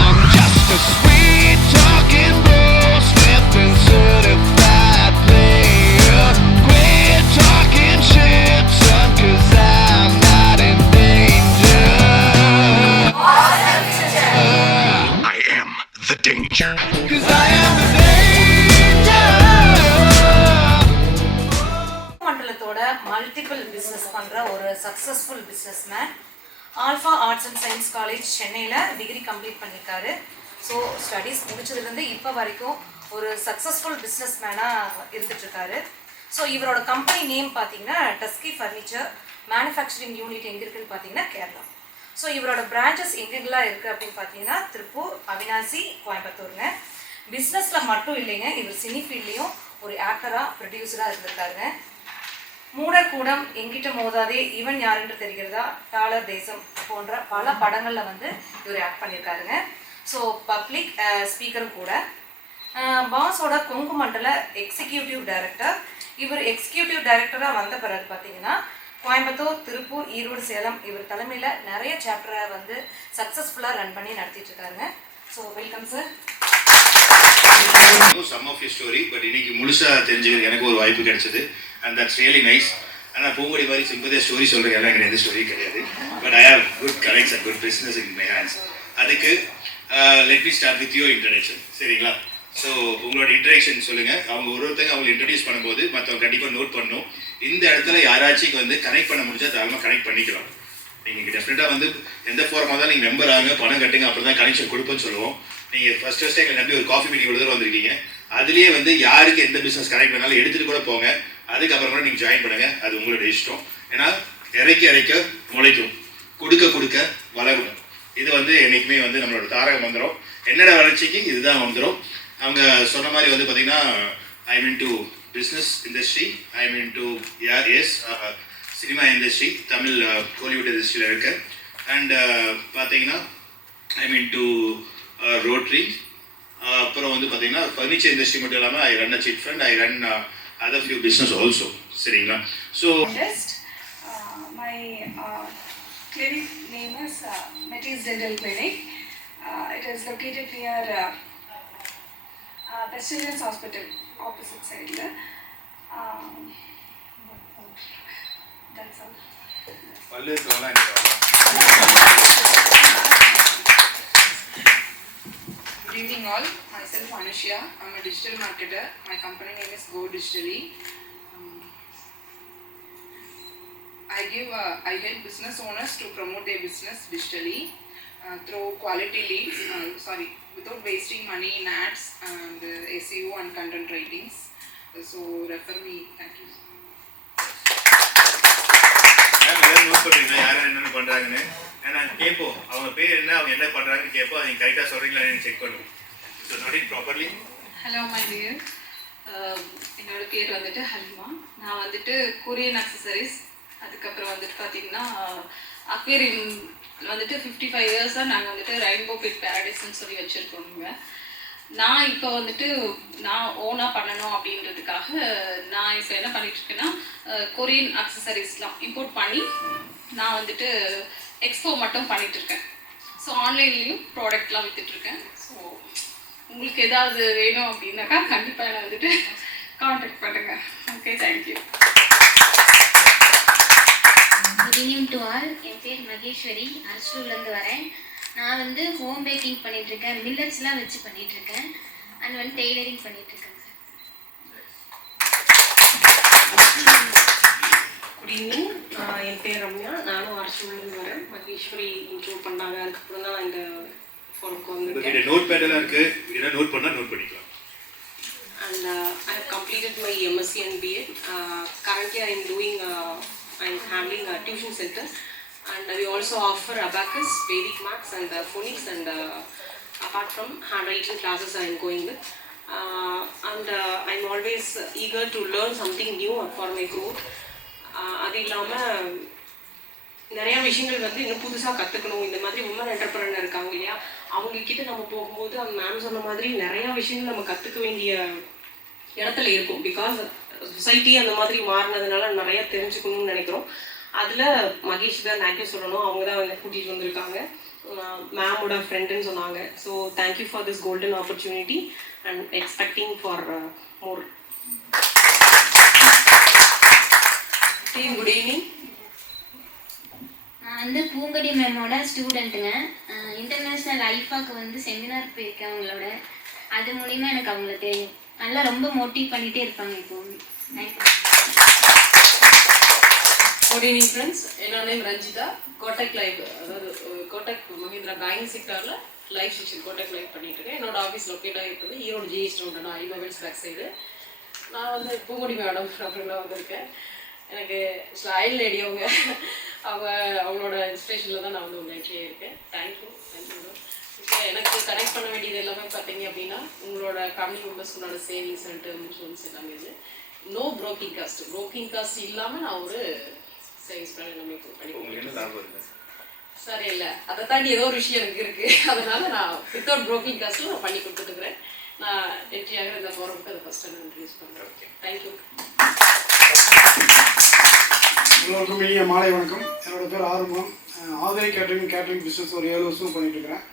I'm just a sweet talking bro, stepping certified player. Quit talking shit, son, 'cause I'm not in danger. I am the danger. 'Cause I am the danger. மண்டலத்தோட multiple business பண்ணுற ஒரு successful businessman. Alpha arts and science college சென்னையில் degree complete பண்ணியிருக்காரு. So studies முடிச்சதுலேருந்து இப்போ வரைக்கும் ஒரு successful business மேனாக இருந்துகிட்ருக்காரு. ஸோ இவரோட கம்பெனி நேம் பார்த்தீங்கன்னா டஸ்கி ஃபர்னிச்சர் மேனுஃபேக்சரிங் யூனிட் எங்கே இருக்குதுன்னு பார்த்தீங்கன்னா கேரளா. ஸோ இவரோட பிரான்ச்சஸ் எங்கெங்கெல்லாம் இருக்குது அப்படின்னு பார்த்தீங்கன்னா திருப்பூர், அவினாசி, கோயம்புத்தூருங்க. பிஸ்னஸில் மட்டும் இல்லைங்க, இவர் சினி ஃபீல்ட்லேயும் ஒரு ஆக்டராக ப்ரொடியூசராக இருந்திருக்காருங்க. மூடர் கூடம், எங்கிட்ட மோதாதே, இவன் யாருன்னு தெரிகிறதா, டாலர் தேசம் போன்ற பல படங்களில் வந்து இவர் ஆக்ட் பண்ணியிருக்காருங்க. ஸோ பப்ளிக் ஸ்பீக்கரும் கூட. பாஸோட கொங்கு மண்டல எக்ஸிக்யூட்டிவ் டைரக்டர். இவர் எக்ஸிக்யூட்டிவ் டைரக்டராக வந்த பிறகு பார்த்தீங்கன்னா கோயம்புத்தூர், திருப்பூர், ஈரோடு, சேலம் இவர் தலைமையில் நிறைய சாப்டரை வந்து சக்ஸஸ்ஃபுல்லாக ரன் பண்ணி நடத்திட்டு இருக்காருங்க. So welcome sir. Some of you story, but இன்னைக்கு முழுசாக தெரிஞ்சுக்கிறது எனக்கு ஒரு வாய்ப்பு கிடைச்சது. And that's really nice. ஆனால் பூங்கொடி மாதிரி சிம்பதியாக ஸ்டோரி சொல்கிறேன் எல்லாம் எனக்கு எந்த ஸ்டோரி கிடையாது. But I have good connects and good business in my hands. அதுக்கு let me start with your introduction. சரிங்களா? ஸோ உங்களோட இன்ட்ரடக்ஷன் சொல்லுங்கள். அவங்க ஒருத்தங்க அவங்க இன்ட்ரடியூஸ் பண்ணும்போது மற்றவங்க கண்டிப்பாக நோட் பண்ணணும். இந்த இடத்துல யாராச்சும் வந்து கனெக்ட் பண்ண முடிஞ்சால் தாராளமாக கனெக்ட் பண்ணிக்கலாம். நீங்கள் டெஃபினட்டாக வந்து எந்த ஃபார்மாக தான் நீங்கள் மெம்பர் ஆகுங்க, பணம் கட்டுங்க, அப்புறம் தான் கனெக்ஷன் கொடுப்போன்னு சொல்லுவோம். நீங்கள் ஃபஸ்ட்டு எங்களை நம்பி ஒரு காஃபி மீட்டிங் ஒரு தடவை வந்திருக்கீங்க. அதுலேயே வந்து யாருக்கு எந்த பிஸ்னஸ் கனெக்ட் பண்ணாலும் எடுத்துகிட்டு கூட போங்க. அதுக்கப்புறம் கூட நீங்கள் ஜாயின் பண்ணுங்கள். அது உங்களோட இஷ்டம். ஏன்னா இறைக்க முளைக்கும், கொடுக்க வளரும். இது வந்து என்றைக்குமே வந்து நம்மளோட தாரக மந்திரம். என்னோட வளர்ச்சிக்கு இதுதான் மந்திரம். அவங்க சொன்ன மாதிரி வந்து பார்த்தீங்கன்னா I mean to business industry, I mean to cinema industry, Tamil Kollywood இண்டஸ்ட்ரியில் இருக்கேன். அண்ட் பார்த்தீங்கன்னா ஐ மீன் டு ரோட்ரி. அப்புறம் வந்து பார்த்தீங்கன்னா ஃபர்னிச்சர் இண்டஸ்ட்ரி மட்டும் இல்லாமல் I run a chit fund, I run other few business also. சரிங்களா? So my clinic name is Metis Dental Clinic. It is located near the Children's Hospital, opposite side. That's all. Good evening all. Myself Anushya. I'm a digital marketer. My company name is Go Digitally. I help business owners to promote their business digitally through quality leads. Without wasting money in ads and SEO and content ratings. So refer me. Thank you. Note பண்ணுறீங்களா யாரும் என்னென்ன பண்ணுறாங்கன்னு? நான் கேட்போம், அவங்க பேர் என்ன, அவங்க என்ன பண்ணுறாங்கன்னு கேட்போம். நீங்கள் கரெக்டாக சொல்கிறீங்களா செக் பண்ணுவோம். So not it properly. Hello my dear, என்னோட பேர் வந்துட்டு ஹலிமா. நான் வந்துட்டு கொரியன் அக்சசரிஸ், அதுக்கப்புறம் வந்துட்டு பார்த்தீங்கன்னா அக்வேரியம் வந்துட்டு 55 இயர்ஸாக நாங்கள் வந்துட்டு ரெயின்போ பிட் பேரடைஸ்ன்னு சொல்லி வச்சுருக்கோங்க. நான் இப்போ வந்துட்டு நான் ஓனாக பண்ணணும் அப்படின்றதுக்காக நான் இப்போ என்ன பண்ணிகிட்ருக்கேன்னா கொரியன் அக்சசரிஸ்லாம் இம்போர்ட் பண்ணி நான் வந்துட்டு எக்ஸ்போ மட்டும் பண்ணிகிட்ருக்கேன். ஸோ ஆன்லைன்லேயும் ப்ராடக்ட்லாம் விற்றுட்ருக்கேன். ஸோ உங்களுக்கு ஏதாவது வேணும் அப்படின்னாக்கா கண்டிப்பாக என்னை வந்துட்டு கான்டாக்ட் பண்ணுங்கள். Okay, thank you. Good evening to all. என் பேர் மகேஸ்வரி, அரசூர்லேருந்து வரேன். நான் வந்து ஹோம் பேக்கிங் பண்ணிகிட்ருக்கேன், மில்லட்ஸ்லாம் வச்சு பண்ணிகிட்ருக்கேன். அண்ட் வந்து டெய்லரிங் பண்ணிகிட்ருக்கேன் சார். Good evening. என் பேர் ரம்யா, நானும் அரசூர்லேருந்து வரேன். மகேஸ்வரி இன்ட்ரூவ் பண்ணாங்க, அதுக்கப்புறம் தான் நான் இந்த ஃபோனுக்கு வந்திருக்கேன். நோட் பேடெல்லாம் இருக்குது, என்ன நோட் பண்ணால் நோட் பண்ணிக்கலாம். And I have completed my MSc and BA. Currently I'm handling a tuition center, and we also offer abacus, Vedic maths and phonics, and apart from handwriting classes I am going with. And I'm always eager to learn something new for my growth. அது இல்லாமல் நிறையா விஷயங்கள் வந்து இன்னும் புதுசாக கற்றுக்கணும். இந்த மாதிரி உமன் என்டர்பிரனர் இருக்காங்க இல்லையா, அவங்கக்கிட்ட நம்ம போகும்போது அந்த மேம் சொன்ன மாதிரி நிறையா விஷயங்கள் நம்ம கற்றுக்க வேண்டிய இடத்துல இருக்கும். பிகாஸ் சொசைட்டி அந்த மாதிரி மாறினதுனால நிறையா தெரிஞ்சுக்கணும்னு நினைக்கிறோம். அதில் மகேஷ் தான் தேங்க்யூ சொல்லணும். அவங்க தான் வந்து கூட்டிகிட்டு வந்திருக்காங்க, மேமோட ஃப்ரெண்டுன்னு சொன்னாங்க. So thank you for this golden opportunity and expecting for more. Good evening. நான் வந்து பூங்கொடி மேமோட ஸ்டூடெண்ட்டுங்க. இன்டர்நேஷ்னல் ஐஃபாக்கு வந்து செமினார் போயிருக்கேன் அவங்களோட. அது மூலிமா எனக்கு அவங்கள தெரியும். நல்லா ரொம்ப மோட்டிவ் பண்ணிகிட்டே இருப்பாங்க எப்போவுமே. தேங்க்யூ. Good evening friends. என்னோட நேம் ரஞ்சிதா. கோட்டக் லைவ், அதாவது கோட்டக் மஹிந்திரா பேங்கிங் செக்டரில் லைஃப் ஸ்டேஷன் கோட்டக் லைஃப் பண்ணிகிட்ருக்கேன். என்னோடய ஆஃபீஸ் லொக்கேட் ஆகிருக்குது Erode GS road i mobiles back side. நான் வந்து பூங்குடி மேடம் ஃப்ரெண்டாக வந்திருக்கேன். எனக்கு ஸ்டைல் லேடி அவங்களோட இன்ஸ்பிரேஷனில் தான் நான் வந்து உண்மையிலேயே இருக்கேன். Thank you madam. இப்போ எனக்கு கனெக்ட் பண்ண வேண்டியது எல்லாமே பார்த்தீங்க அப்படின்னா உங்களோட ஃபேமிலி மெம்பர்ஸ்க்குனோட சேவிங்ஸ் அண்ட் டேர்ம் இன்சூரன்ஸ் எல்லாமே இது. நோ ப்ரோக்கிங் காஸ்ட் இல்லாமல் நான் ஒரு சேவிங்ஸ் பிளான் எல்லாமே பண்ணி சரி இல்லை அதை தாண்டி ஏதோ ஒரு விஷயம் எனக்கு இருக்குது. அதனால் நான் வித்தவுட் ப்ரோக்கிங் காஸ்ட்டில் நான் பண்ணி கொடுத்துட்டுருக்கிறேன். நான் என்ட்ரியாக இந்த ஃபோரமுக்கு அதை ஃபஸ்ட்டு நான் இன்ட்ரடியூஸ் பண்ணுறேன். தேங்க்யூ. எல்லோருக்கும் இனிய மாலை வணக்கம். என்னோடய பேர் ஆறுமுகம். ஆதாய் கேட்டரிங் பிஸ்னஸ் ஒரு 7 வருஷம் பண்ணிகிட்ருக்கிறேன்.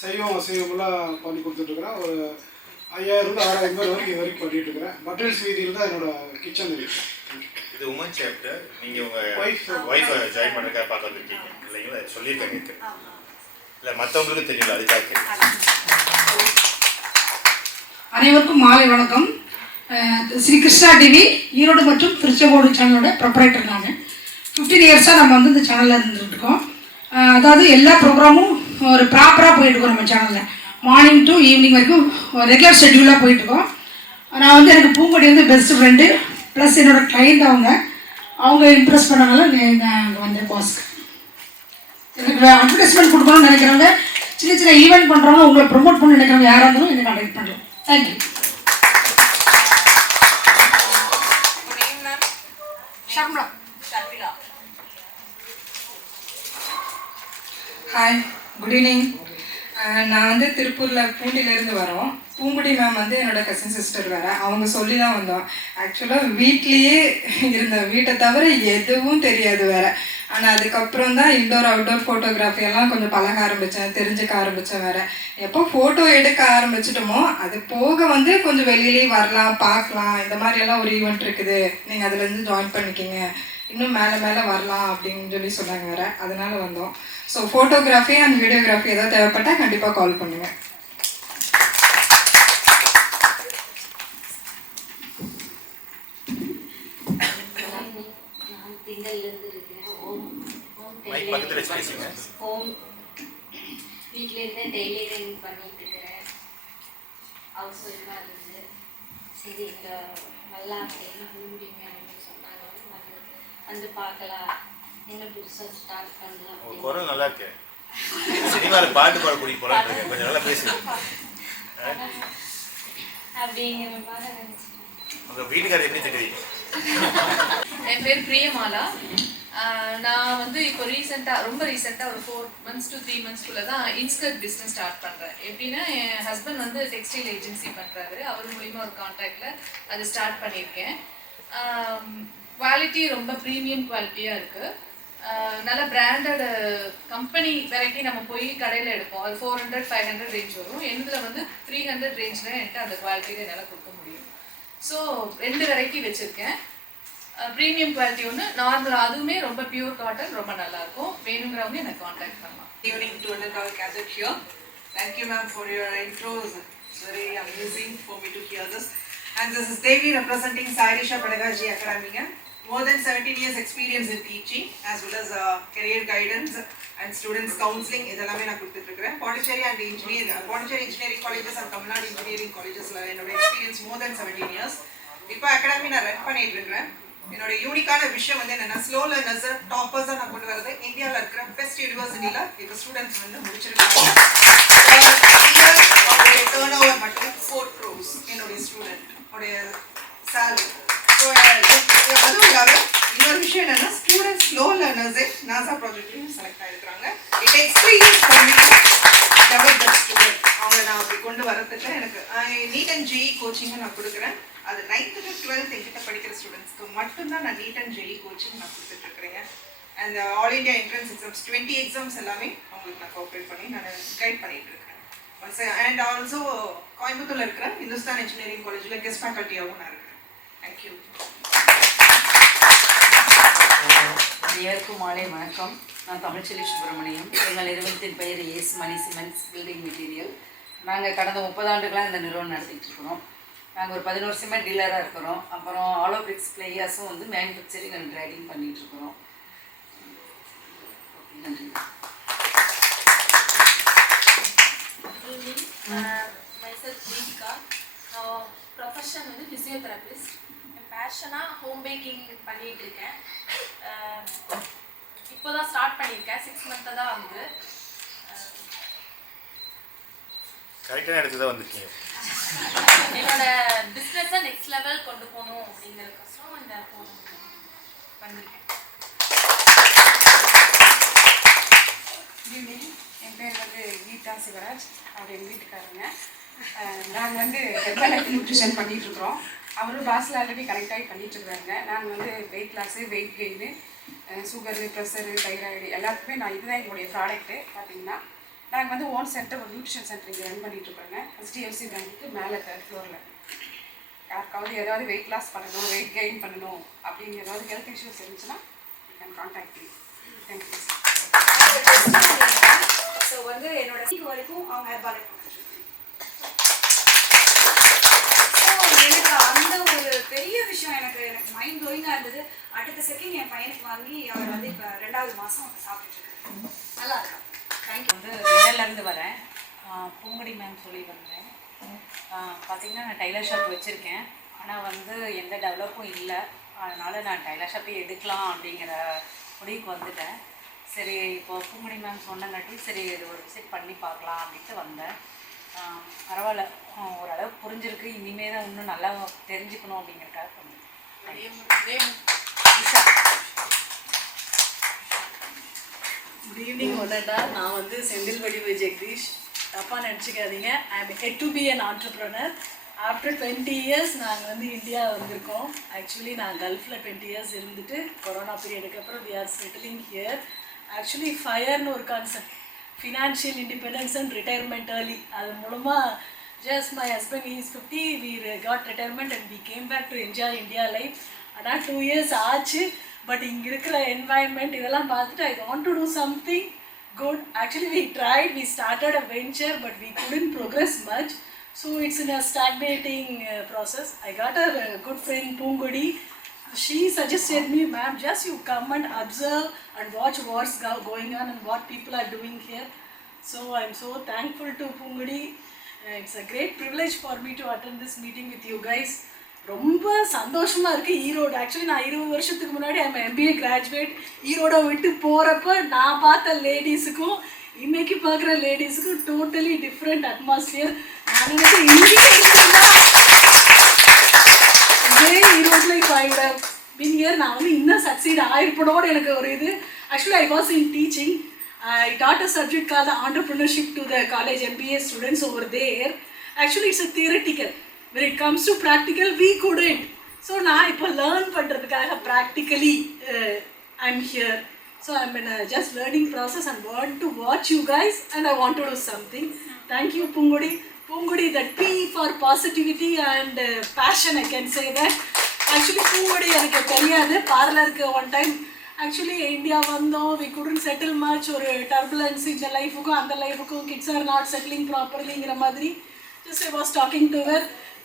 சைவம் அசைவமெல்லாம் பண்ணி கொடுத்துட்ருக்குறேன். ஒரு 5000 to 6000 பேர் வரைக்கும் பண்ணிகிட்ருக்கிறேன். பட்டல்ஸ் வீதியில் தான் என்னோடய கிச்சன் இருக்குது. இது உமன் சாப்டர். நீங்கள் உங்கள் ஒய்ஃபை ஜாயின் பண்ணுறதுக்காக பார்க்க வந்திருக்கீங்க இல்லைங்களா? சொல்லியிருக்காங்க இருக்கு இல்லை மற்றவங்களுக்கு தெரியல அதுக்காக. அனைவருக்கும் மாலை வணக்கம். ஸ்ரீ கிருஷ்ணா டிவி ஈரோடு மற்றும் திருச்செங்கோடு சேனலோட ப்ரொப்ரைட்டர் நான். 15 இயர்ஸாக நம்ம வந்து இந்த சேனலில் இருந்துகிட்ருக்கோம். அதாவது எல்லா ப்ரோக்ராமும் ஒரு ப்ராப்பராக போயிட்டுருக்கோம் நம்ம சேனலில். மார்னிங் டு ஈவினிங் வரைக்கும் ரெகுலர் ஷெட்யூலாக போயிட்டுருக்கோம். நான் வந்து எனக்கு பூங்கொடி வந்து பெஸ்ட் ஃப்ரெண்டு ப்ளஸ் என்னோடய கிளைண்ட். அவங்க இம்ப்ரெஸ் பண்ணனால நான் அங்கே வந்தேன் பாஸ்க்கு. எனக்கு அட்வர்டைஸ்மெண்ட் கொடுக்கணும்னு நினைக்கிறவங்க, சின்ன ஈவெண்ட் பண்ணுறவங்க, உங்களை ப்ரொமோட் பண்ண நினைக்கிறவங்க யாராக இருந்தாலும் என்னை கான்டாக்ட் பண்ணலாம். தேங்க்யூ. Hi, good evening. நான் வந்து திருப்பூரில் பூண்டிலேருந்து வரோம். பூங்குடி மேம் வந்து என்னோட கசின் சிஸ்டர் வேறு. அவங்க சொல்லி தான் வந்தோம். ஆக்சுவலாக வீட்லேயே இருந்த வீட்டை தவிர எதுவும் தெரியாது வேறு. ஆனால் அதுக்கப்புறம் தான் இன்டோர் அவுட்டோர் ஃபோட்டோகிராஃபி எல்லாம் கொஞ்சம் பழக ஆரம்பித்தேன், தெரிஞ்சுக்க ஆரம்பித்தேன் வேறு. எப்போ ஃபோட்டோ எடுக்க ஆரம்பிச்சிட்டோமோ அது போக வந்து கொஞ்சம் வெளியிலேயே வரலாம், பார்க்கலாம், இந்த மாதிரியெல்லாம் ஒரு ஈவெண்ட் இருக்குது, நீங்கள் அதுலேருந்து ஜாயின் பண்ணிக்கிங்க, இன்னும் மேலே மேலே வரலாம் அப்படின்னு சொல்லி சொன்னாங்க வேறு. அதனால் வந்தோம். ஸோ ஃபோட்டோகிராஃபி அண்ட் வீடியோகிராஃபி ஏதாவது தேவைப்பட்டால் கண்டிப்பாக கால் பண்ணுங்கள். வீட்டிலேருந்து டெய்லரிங் பண்ணிட்டு இருக்கிறேன். ஹவுஸ் ஒய்ஃபாக இருந்து சரி இங்கே நல்லா அப்படின்னு சொன்னாங்க. வந்து பார்க்கலாம், என்ன புதுசாக ஸ்டார்ட் பண்ணலாம். குரல் நல்லா இருக்கு. சினிமாவில் பாட்டு பாட கூட்டிட்டு போகலாம், கொஞ்சம் நல்லா பேசுங்க அப்படிங்கிற மாதிரி நினச்சிட்டேன். உங்கள் வீட்டுக்காரர் எப்படி தெரியுது? என் பேர் பிரியமாலா. நான் வந்து இப்போ ரொம்ப ரீசெண்டாக ஒரு 4 months to 3 monthsக்குள்ளே தான் இன்ஸ்கர்ட் பிஸ்னஸ் ஸ்டார்ட் பண்ணுறேன். எப்படின்னா என் ஹஸ்பண்ட் வந்து டெக்ஸ்டைல் ஏஜென்சி பண்ணுறாரு. அவர் மூலிமா ஒரு கான்டாக்டில் அது ஸ்டார்ட் பண்ணியிருக்கேன். குவாலிட்டி ரொம்ப ப்ரீமியம் குவாலிட்டியாக இருக்குது. நல்ல பிராண்டட் கம்பெனி வெரைட்டி நம்ம போய் கடையில் எடுப்போம். அது 400-500 ரேஞ்ச் வரும். என்னில் வந்து 300 ரேஞ்சில் என்கிட்ட அந்த குவாலிட்டியில் என்னால் கொடுக்க முடியும். ஸோ 2 வெரைட்டி வச்சுருக்கேன். ப்ரீமியம் குவாலிட்டி ஒன்று, நார்மலாக அதுவுமே ரொம்ப பியூர் காட்டன், ரொம்ப நல்லாயிருக்கும். வேணுங்கிறவங்க எனக்கு காண்டாக்ட் பண்ணலாம். Evening to all gathered here. Thank you ma'am for your intros. It's very amazing for me to hear this. And this is Devi representing Sairisha Pedagogy Academy. More than 17 years experience in teaching as well as career guidance and students counseling. இதெல்லாமே நான் கொடுத்துட்ருக்கிறேன். Pondicherry engineering colleges and Tamil Nadu engineering collegesல என்னோட experience more than 17 years. இப்போ academy நான் run பண்ணிட்டு இருக்கிறேன். என்னோட யூனிக்கான விஷயம் வந்து என்னன்னா ஸ்லோ லேர்னர்ஸ் டாப்பர்ஸா நான் கொண்டு வரது. இந்தியாவில் இருக்கிற பெஸ்ட் யூனிவர்சிட்டியில இப்போ ஸ்டூடெண்ட்ஸ் வந்து முடிச்சிருக்காங்க. அவங்களுடைய டேர்ன் ஓவர் மட்டும் 4 crores என்னுடைய ஸ்டூடெண்ட் உடைய சேலரி. ஸோ அதுவும் இல்லாத இன்னொரு விஷயம் என்னன்னா ஸ்டூடெண்ட்ஸ் ஸ்லோ லேர்னர்ஸே நாசா ப்ராஜெக்ட்லையும் செலக்ட் ஆகிருக்கிறாங்க. It experience develop the student. அவங்கள நான் அப்படி கொண்டு வரதுக்கு எனக்கு நீட் அண்ட் ஜேஇ கோச்சிங்கை நான் கொடுக்குறேன். அது 9th to 12th என்கிட்ட படிக்கிற ஸ்டூடெண்ட்ஸ்க்கு மட்டும்தான் நான் நீட் அண்ட் ஜேஇ கோச்சிங் நான் கொடுத்துட்ருக்கிறேங்க. And all India entrance exams 20 exams எல்லாமே அவங்களுக்கு நான் கோஆப்ரேட் பண்ணி நான் கைட் பண்ணிட்டு இருக்கிறேன். அண்ட் ஆல்சோ கோயம்புத்தூர்ல இருக்கிற இந்துஸ்தான் இன்ஜினியரிங் காலேஜில் கெஸ்ட் ஃபேக்கல்ட்டியாகவும் நான் இருக்கிறேன். தேங்க்யூ. அனைவருக்கும் மாலை வணக்கம். நான் தமிழ்ச்செல்வி சுப்பிரமணியம். எங்கள் நிறுவனத்தின் பெயர் எஸ் மணி சிமெண்ட்ஸ் பில்டிங் மெட்டீரியல். நாங்கள் கடந்த 30 ஆண்டுகளாக இந்த நிறுவனம் நடத்திட்டு இருக்கிறோம். நாங்கள் ஒரு 11 சிமெண்ட் டீலராக இருக்கிறோம். அப்புறம் ஆலோ பிரிக்ஸ் பிளேயர்ஸும் வந்து மேனுஃபேக்சரிங் அண்ட் ட்ரேடிங் பண்ணிகிட்ருக்குறோம். நன்றி. evening. Myself Deepika. ப்ரொஃபஷன் வந்து ஃபிசியோதெரபிஸ்ட். என் பேஷனாக ஹோம் பேக்கிங் பண்ணிகிட்ருக்கேன். இப்போ தான் ஸ்டார்ட் பண்ணியிருக்கேன், 6 மந்த்தாக தான் ஆகுது. கரெக்டான இடத்துல தான் வந்துருக்கீங்க. என்னோட பிஸ்னஸை நெக்ஸ்ட் லெவல் கொண்டு போகணும் அப்படிங்கிறதுக்கோசரம் இந்த ஹோம் பண்ணியிருக்கேன். Good evening. என் பேர் வந்து கீதா சிவராஜ். அவர் எங்கள் வீட்டுக்காரங்க. நாங்கள் வந்து ஹெர்பல் நியூட்ரிஷன் பண்ணிகிட்ருக்குறோம். அவரும் பாஸில் ஆல்ரெடி கனெக்ட் ஆகி பண்ணிகிட்ருக்குறாங்க. நாங்கள் வந்து weight loss, weight gain, sugar, pressure, thyroid எல்லாத்துக்குமே இதுதான் எங்களுடைய ப்ராடக்ட்டு. பார்த்தீங்கன்னா நாங்கள் வந்து ஓன் சென்டர், ஒரு நியூட்ரிஷன் சென்டர் இங்கே ரன் பண்ணிகிட்ருக்குறோங்க. HDFC பேங்க்கு மேலே 3rd ஃப்ளோரில். யாருக்காவது ஏதாவது வெயிட் லாஸ் பண்ணணும், வெயிட் கெயின் பண்ணணும் அப்படின்னு ஏதாவது ஹெல்த் இஷ்யூஸ் இருந்துச்சுன்னா you can contact me. Thank you. So வந்து என்னோட வரைக்கும் அவங்க ஹெர்பால் எனக்கு அந்த ஒரு பெரிய விஷயம் எனக்கு மைண்ட் ப்ளோயிங்காக இருந்தது. அடுத்த செகண்ட் என் பையனுக்கு வாங்கி அவர் வந்து இப்போ 2வது மாதம் சாப்பிட்டுருக்காரு. நல்லா இருக்கா. தேங்க்யூ. வந்து வெள்ளலேருந்து வரேன். பூங்குடி மேம் சொல்லி வந்தேன். பார்த்திங்கன்னா நான் டைலர் ஷாப் வச்சுருக்கேன். ஆனால் வந்து எந்த டெவலப்பும் இல்லை. அதனால் நான் டைலர் ஷாப்பே எடுக்கலாம் அப்படிங்கிற முடிவுக்கு வந்துட்டேன். சரி, இப்போது பூங்குடி மேம் சொன்னங்காட்டி சரி இது ஒரு விசிட் பண்ணி பார்க்கலாம் அப்படின்ட்டு வந்தேன். பரவாயில்ல, ஓரளவுக்கு புரிஞ்சிருக்கு. இனிமேல் தான் இன்னும் நல்லா தெரிஞ்சுக்கணும் அப்படிங்கிறதுக்காக பண்ணேன். குட் ஈவினிங் ஒன்னடா. நான் வந்து செந்தில் வடிவு ஜெகதீஷ். தப்பாக நினச்சிக்காதீங்க. I aimed to be an entrepreneur. After 20 years நாங்கள் வந்து இந்தியா வந்திருக்கோம். ஆக்சுவலி நான் கல்ஃபில் 20 இயர்ஸ் இருந்துட்டு கொரோனா பீரியடுக்கு அப்புறம் we are settling here. Actually ஃபயர்னு ஒரு concept, financial independence and retirement early. அது மூலமாக just my husband is 50, we got retirement and we came back to enjoy India life. ஆனால் 2 இயர்ஸ் ஆச்சு. பட் இங்கே இருக்கிற என்வாயன்மெண்ட் இதெல்லாம் பார்த்துட்டு I want to do something good. Actually we tried, we started a venture but we couldn't progress much. So it's in a stagnating process. I got a good friend Pungudi. She suggested me, ma'am, just you come and observe and watch what's going on and what people are doing here. So I'm so thankful to Pungudi. It's a great privilege for me to attend this meeting with you guys. ரொம்ப சந்தோஷமாக இருக்குது. Erode actually நான் 20 வருஷத்துக்கு முன்னாடி I'm MBA graduate. ஈரோடை விட்டு போகிறப்ப நான் பார்த்த லேடிஸுக்கும் இன்னைக்கு பார்க்குற லேடிஸுக்கும் டோட்டலி டிஃப்ரெண்ட் அட்மாஸ்பியர். நான் நினைச்சேன் இங்கே இதே ஈரோட்டில் இப்போ ஐ வுட் பீன் ஹியர். நான் வந்து இன்னும் சக்சீட் ஆகிருப்பனோடு எனக்கு ஒரு இது. Actually I was in teaching. I taught a subject called entrepreneurship to the college MBA students over there. Actually it's a theoretical. When it comes to practical we couldn't. So நான் இப்போ learn பண்ணுறதுக்காக practically I'm here. So I'm in a just learning process and want to watch you guys and I want to do something. Thank you Pungudi. Pungudi, that P for positivity and passion, I can say that. Actually Pungudi எனக்கு தெரியாது. பார்லருக்கு one time actually India வந்தோம், we couldn't settle much. ஒரு turbulence இந்த லைஃபுக்கும் அந்த லைஃபுக்கும் kids are not settling properlyங்கிற மாதிரி. Just I was talking to her.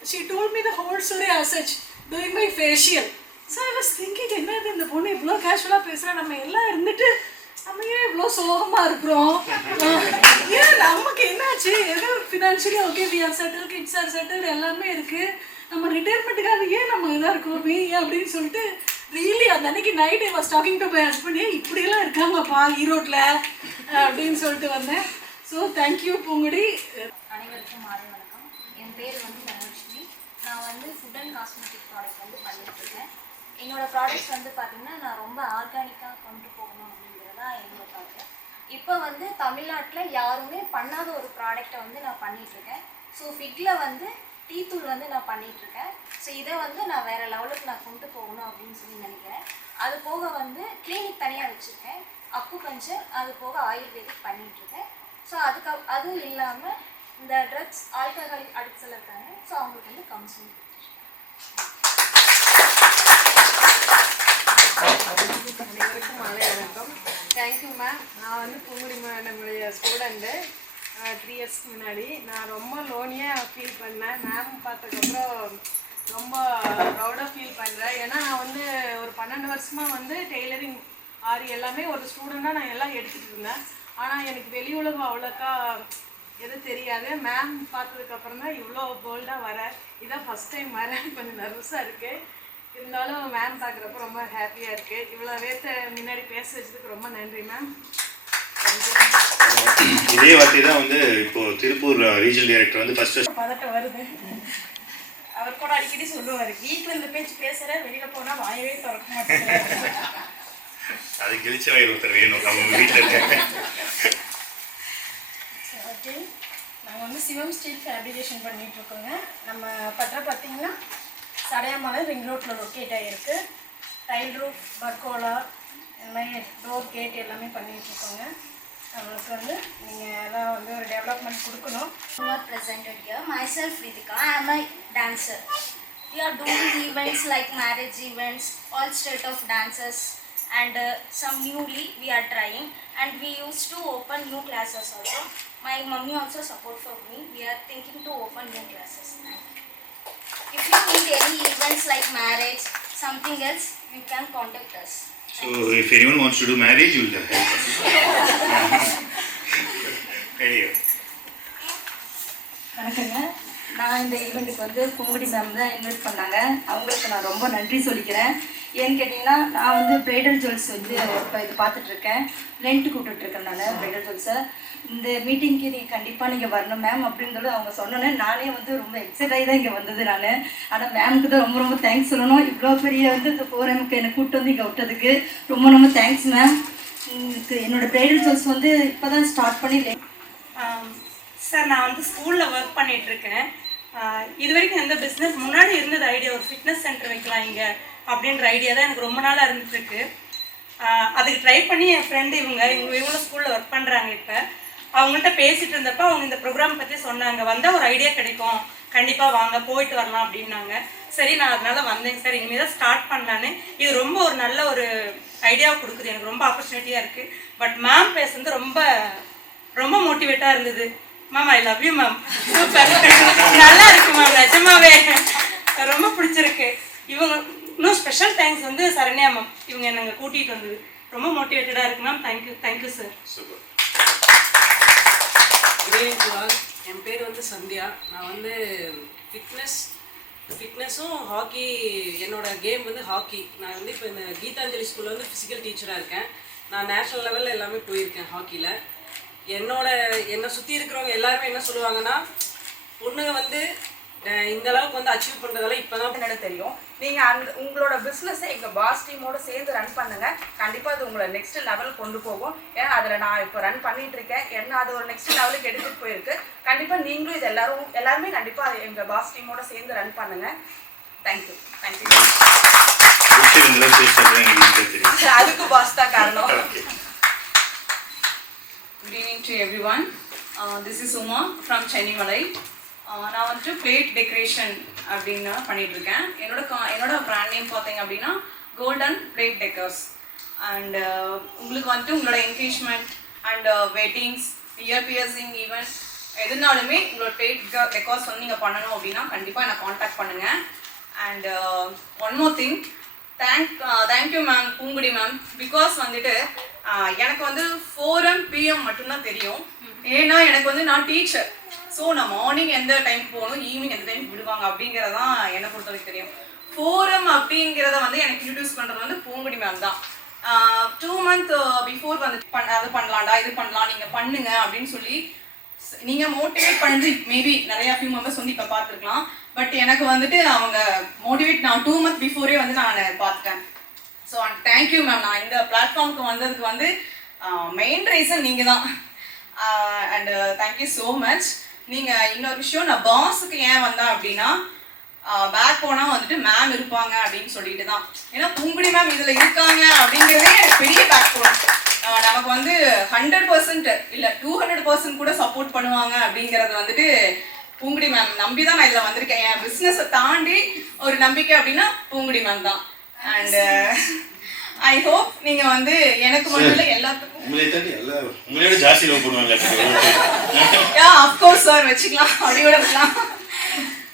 She told me the whole story as such, doing my facial. So I was thinking, என்னது இந்த பொண்ணு இவ்வளோ கேஷுவலாக பேசுகிறா, நம்ம எல்லாம் இருந்துட்டு நம்ம ஏன் இவ்வளோ சோகமாக இருக்கிறோம், ஏன் நமக்கு என்னாச்சு, ஏதோ financially okay we are settle, kids are settle, எல்லாமே இருக்குது, நம்ம ரிட்டையர்மெண்ட்டுக்காக ஏன் நம்ம இதாக இருக்கோமே அப்படின்னு சொல்லிட்டு ரியலி அந்த அன்னைக்கு night I was talking to my husband, இப்படியெல்லாம் இருக்காங்கப்பா ஈரோட்டில் அப்படின்னு சொல்லிட்டு வந்தேன். So thank you Poongudi. அனைவருக்கும் மாலை வணக்கம். என் பேர் வந்து தனலட்சுமி. நான் வந்து ஃபுட் அண்ட் காஸ்மெட்டிக் ப்ராடக்ட் வந்து பண்ணிட்டுருக்கேன். என்னோடய ப்ராடக்ட்ஸ் வந்து பார்த்திங்கன்னா நான் ரொம்ப ஆர்கானிக்காக கொண்டு போகணும் அப்படிங்கிறதா என்னோட ப்ராடக்ட். இப்போ வந்து தமிழ்நாட்டில் யாருமே பண்ணாத ஒரு ப்ராடக்டை வந்து நான் பண்ணிகிட்ருக்கேன். ஸோ ஃபிக்கில் வந்து டீ தூள் வந்து நான் பண்ணிகிட்ருக்கேன். ஸோ இதை வந்து நான் வேறு லெவலுக்கு நான் கொண்டு போகணும் அப்படின்னு சொல்லி நினைக்கிறேன். அது போக வந்து கிளினிக் தனியாக வச்சுருக்கேன், அக்குபஞ்சர், அது போக ஆயுர்வேதிக் பண்ணிகிட்ருக்கேன். ஸோ அதுவும் இல்லாமல் இந்த ட்ரக்ஸ் ஆல்கஹாலிக் அடிக்ட்ஸில் இருக்காங்க, ஸோ அவங்களுக்கு வந்து கவுன்சிலிங். அனைவருக்கும் மாலை வணக்கம். Thank you ma'am. நான் வந்து பூங்குடி நம்மளுடைய ஸ்டூடெண்ட்டு. 3 இயர்ஸ்க்கு முன்னாடி நான் ரொம்ப லோனியாக ஃபீல் பண்ணேன். மேம் பார்த்ததுக்கப்புறம் ரொம்ப ப்ரௌடாக ஃபீல் பண்ணுறேன். ஏன்னா நான் வந்து ஒரு 12 வருஷமாக வந்து டெய்லரிங் ஆரி எல்லாமே ஒரு ஸ்டூடெண்ட்டாக நான் எல்லாம் எடுத்துகிட்டு இருந்தேன். ஆனால் எனக்கு வெளி உலகம் அவ்வளோக்கா எதுவும் தெரியாது. மேம் பார்த்ததுக்கப்புறம் தான் இவ்வளோ போல்டாக வர. இதான் ஃபஸ்ட் டைம் வரேன், கொஞ்சம் நர்வஸாக இருக்குது. இருந்தாலும் மேம் பார்க்குறப்ப ரொம்ப ஹாப்பியாக இருக்குது. இவ்வளோ பேர்த்த முன்னாடி பேச வச்சதுக்கு ரொம்ப நன்றி மேம். இதே வார்த்தை தான் வந்து இப்போ திருப்பூர் ரீஜனல் டைரக்டர் வந்து ஃபர்ஸ்ட் பதட்டம் வருது. அவர் கூட அடிக்கடி சொல்லுவார், வீட்டில் இந்த பேச்சு பேசுகிற, வெளியில் போனால் வாயவே திறக்க மாட்டேன். அது கிழிச்ச வயிறு ஒருத்தர் வேணும் நம்ம வீட்டில் இருக்காங்க. ஓகே, நாங்கள் வந்து சிவம் ஸ்டீல் ஃபேப்ரிகேஷன் பண்ணிகிட்ருக்கோங்க. நம்ம பட்டறை பார்த்தீங்கன்னா சடையாமலை ரிங் ரோட்டில் லொக்கேட் ஆகிருக்கு. டைல் ரூஃப், பர்கோலா, இந்த மாதிரி டோர் கேட் எல்லாமே பண்ணிகிட்ருக்கோங்க. நம்மளுக்கு வந்து நீங்கள் எல்லாம் வந்து ஒரு டெவலப்மெண்ட் கொடுக்கணும். Presented here. Myself Ritika, I am a dancer. We are doing events like marriage events, all state of dances, and some newly we are trying, and we used to open new classes also. My mummy also support for me. We are thinking to open new classes. If you need any events like marriage, something else, you can contact us. So if anyone wants to do marriage, you will help us. Anyway. வணக்கங்க. நான் இந்த ஈவெண்ட்டுக்கு வந்து Poongudi ma'am தான் invite பண்ணாங்க. அவங்களுக்கு நான் ரொம்ப நன்றி சொல்லிக்கிறேன். ஏன்னு கேட்டிங்கன்னா, நான் வந்து ப்ரைடல் ஜுவல்ஸ் வந்து இப்போ இது பார்த்துட்ருக்கேன். ரெண்ட்டு கூப்பிட்டுட்ருக்கேன் நான் ப்ரைடல் ஜுவல்ஸை. இந்த மீட்டிங்க்கு நீங்கள் கண்டிப்பாக நீங்கள் வரணும் மேம் அப்படின்னு சொல்லி அவங்க சொன்னோன்னே நானே வந்து ரொம்ப எக்ஸைட் ஆகி தான் இங்கே வந்தது நான். ஆனால் மேமுக்கு தான் ரொம்ப ரொம்ப தேங்க்ஸ் சொல்லணும். இவ்வளோ பெரிய வந்து இந்த ஃபோரமுக்கு என்னை கூப்பிட்டு வந்து இங்கே விட்டதுக்கு ரொம்ப ரொம்ப தேங்க்ஸ் மேம். என்னோடய ப்ரைடல் ஜுவல்ஸ் வந்து இப்போ தான் ஸ்டார்ட் பண்ணி சார், நான் வந்து ஸ்கூலில் ஒர்க் பண்ணிகிட்ருக்கேன். இது வரைக்கும் எந்த பிஸ்னஸ் முன்னாடி இருந்தது ஐடியா, ஒரு ஃபிட்னஸ் சென்டர் வைக்கலாம் இங்கே அப்படின்ற ஐடியா தான் எனக்கு ரொம்ப நாளாக இருந்துகிட்ருக்கு. அதுக்கு ட்ரை பண்ணி என் ஃப்ரெண்டு இவங்களும் ஸ்கூலில் ஒர்க் பண்ணுறாங்க. இப்போ அவங்கள்ட்ட பேசிகிட்டு இருந்தப்போ அவங்க இந்த ப்ரோக்ராம் பற்றி சொன்னாங்க. வந்தால் ஒரு ஐடியா கிடைக்கும், கண்டிப்பாக வாங்க போயிட்டு வரலாம் அப்படின்னாங்க. சரி, நான் அதனால் வந்தேங்க சார். இனிமேல் தான் ஸ்டார்ட் பண்ணலான்னு. இது ரொம்ப ஒரு நல்ல ஒரு ஐடியாவை கொடுக்குது, எனக்கு ரொம்ப ஆப்பர்ச்சுனிட்டியாக இருக்குது. பட் மேம் பேசுறது ரொம்ப ரொம்ப மோட்டிவேட்டாக இருந்தது. Ma'am, I love you ma'am. Super, நல்லா இருக்கு மேம், நிஜமாவே ரொம்ப பிடிச்சிருக்கு. இவங்க இன்னும் ஸ்பெஷல் தேங்க்ஸ் வந்து சரண்யா மேம், இவங்க என்னங்க கூட்டிகிட்டு வந்தது ரொம்ப மோட்டிவேட்டடாக இருக்கு மேம். Thank you sir. சூப்பர். என் பேர் வந்து சந்தியா. நான் வந்து ஃபிட்னஸும் ஹாக்கி, என்னோட கேம் வந்து ஹாக்கி. நான் வந்து இப்போ இந்த கீதாஞ்சலி ஸ்கூலில் வந்து ஃபிசிக்கல் டீச்சராக இருக்கேன். நான் நேஷ்னல் லெவலில் எல்லாமே போயிருக்கேன் ஹாக்கியில். என்னை சுற்றி இருக்கிறவங்க எல்லாருமே என்ன சொல்லுவாங்கன்னா, பொண்ணுங்க வந்து இந்த அளவுக்கு வந்து அச்சீவ் பண்ணுறதால இப்போ தான் எனக்கு தெரியும். நீங்கள் உங்களோட பிஸ்னஸை எங்கள் பாஸ் டீமோடு சேர்ந்து ரன் பண்ணுங்கள். கண்டிப்பாக அது உங்களை நெக்ஸ்ட் லெவல் கொண்டு போகும். ஏன்னா அதில் நான் இப்போ ரன் பண்ணிகிட்ருக்கேன். ஏன்னா அது ஒரு நெக்ஸ்ட் லெவலுக்கு எடுத்துகிட்டு போயிருக்கு. கண்டிப்பாக நீங்களும் இது எல்லாருமே கண்டிப்பாக எங்கள் பாஸ் டீமோடு சேர்ந்து ரன் பண்ணுங்கள். தேங்க்யூ. அதுக்கு பாஸ் தான் காரணம். Good evening to everyone. This is Uma from Chennai. நான் வந்துட்டு பிளேட் டெக்கரேஷன் அப்படின்னு பண்ணிகிட்ருக்கேன். என்னோட ப்ராண்ட் நேம் பார்த்தீங்க அப்படின்னா கோல்டன் பிளேட் டெக்கர்ஸ். அண்ட் உங்களுக்கு வந்துட்டு உங்களோட engagement and weddings, year piercing event எதுனாலுமே உங்களோட பிளேட் டெக்கர்ஸ் வந்து நீங்கள் பண்ணணும் அப்படின்னா கண்டிப்பாக என்னை காண்டாக்ட் பண்ணுங்கள். And one more thing, thank you ma'am, Poongudi ma'am. Because வந்துட்டு எனக்கு வந்து 4am PM மட்டும்தான் தெரியும். ஏன்னா எனக்கு வந்து நான் டீச்சர். ஸோ நான் மார்னிங் எந்த டைமுக்கு போகணும், ஈவினிங் எந்த டைமுக்கு விடுவாங்க அப்படிங்கிறதான் என்னை பொறுத்தவரைக்கும் தெரியும். 4am அப்படிங்கிறத வந்து எனக்கு இன்ட்ரடியூஸ் பண்ணுறது வந்து பூங்குடி மேம் தான். 2 months பிஃபோர் வந்து அது பண்ணலாம்டா, இது பண்ணலாம், நீங்கள் பண்ணுங்க அப்படின்னு சொல்லி நீங்கள் மோட்டிவேட் பண்ணது மேபி நிறையா ஃபியூ மெம்பர்ஸ் வந்து இப்போ பார்த்துருக்கலாம். பட் எனக்கு வந்துட்டு அவங்க மோட்டிவேட் நான் 2 months பிஃபோரே வந்து நான் பார்த்துட்டேன். So thank you ma'am. நான் இந்த பிளாட்ஃபார்முக்கு வந்ததுக்கு வந்து மெயின் ரீசன் நீங்கள் தான். And thank you so much. நீங்கள் இன்னொரு விஷயம், நான் பாஸுக்கு ஏன் வந்தேன் அப்படின்னா, பேக் போனால் வந்துட்டு மேம் இருப்பாங்க அப்படின்னு சொல்லிட்டு தான். ஏன்னா பூங்குடி மேம் இதில் இருக்காங்க அப்படிங்கிறதே எனக்கு பெரிய பேக் போன். நமக்கு வந்து 100% இல்லை 200% கூட சப்போர்ட் பண்ணுவாங்க அப்படிங்கிறது வந்துட்டு பூங்குடி மேம் நம்பி தான் நான் இதில் வந்திருக்கேன். என் பிஸ்னஸை தாண்டி ஒரு நம்பிக்கை அப்படின்னா பூங்குடி மேம் தான். அண்ட் ஐ ஹோப் நீங்க வந்து எனக்கு மட்டும் இல்ல எல்லாத்துக்கும் உங்களை தாண்டி எல்லாரும் உங்களோட ஜாஸ்தி லவ் பண்ணுவாங்க. ஆஃப் கோர்ஸ் சார், வச்சுக்கலாம், அப்படியோட இருக்கலாம்.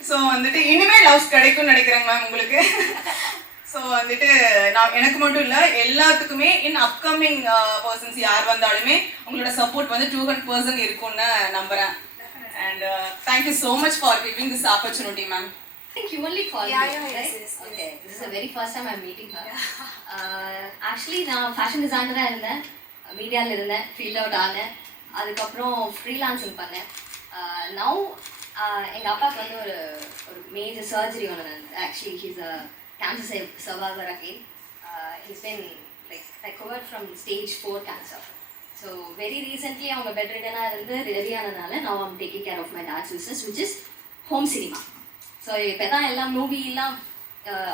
ஸோ வந்துட்டு இனிமே லவ்ஸ் கிடைக்கும்னு நினைக்கிறேங்க மேம் உங்களுக்கு. ஸோ வந்துட்டு நான் எனக்கு மட்டும் இல்லை எல்லாத்துக்குமே இன் அப்கமிங் பர்சன்ஸ் யார் வந்தாலுமே உங்களோட சப்போர்ட் வந்து 200% இருக்கும்னு நம்புகிறேன். And thank you so much for giving this opportunity, ma'am. I think you only called Yeah, me, yeah, right? yes. Okay, this is the very first time I'm meeting her. Actually, நான் fashion டிசைனராக இருந்தேன், மீடியாவில் இருந்தேன், field out ஆனேன், அதுக்கப்புறம் freelancing பண்ணேன். Now எங்கள் அப்பாவுக்கு வந்து ஒரு மேஜர் சர்ஜரி ஒன்று நடந்தது. Actually he's a cancer survivor again. He's been like recover from stage 4 cancer. So very recently அவங்க பெட் ரிடனாக இருந்து ரெடி ஆனதுனால நான் I'm taking care of my dad's business which is home cinema. So இப்போ தான் எல்லாம் மூவிலாம்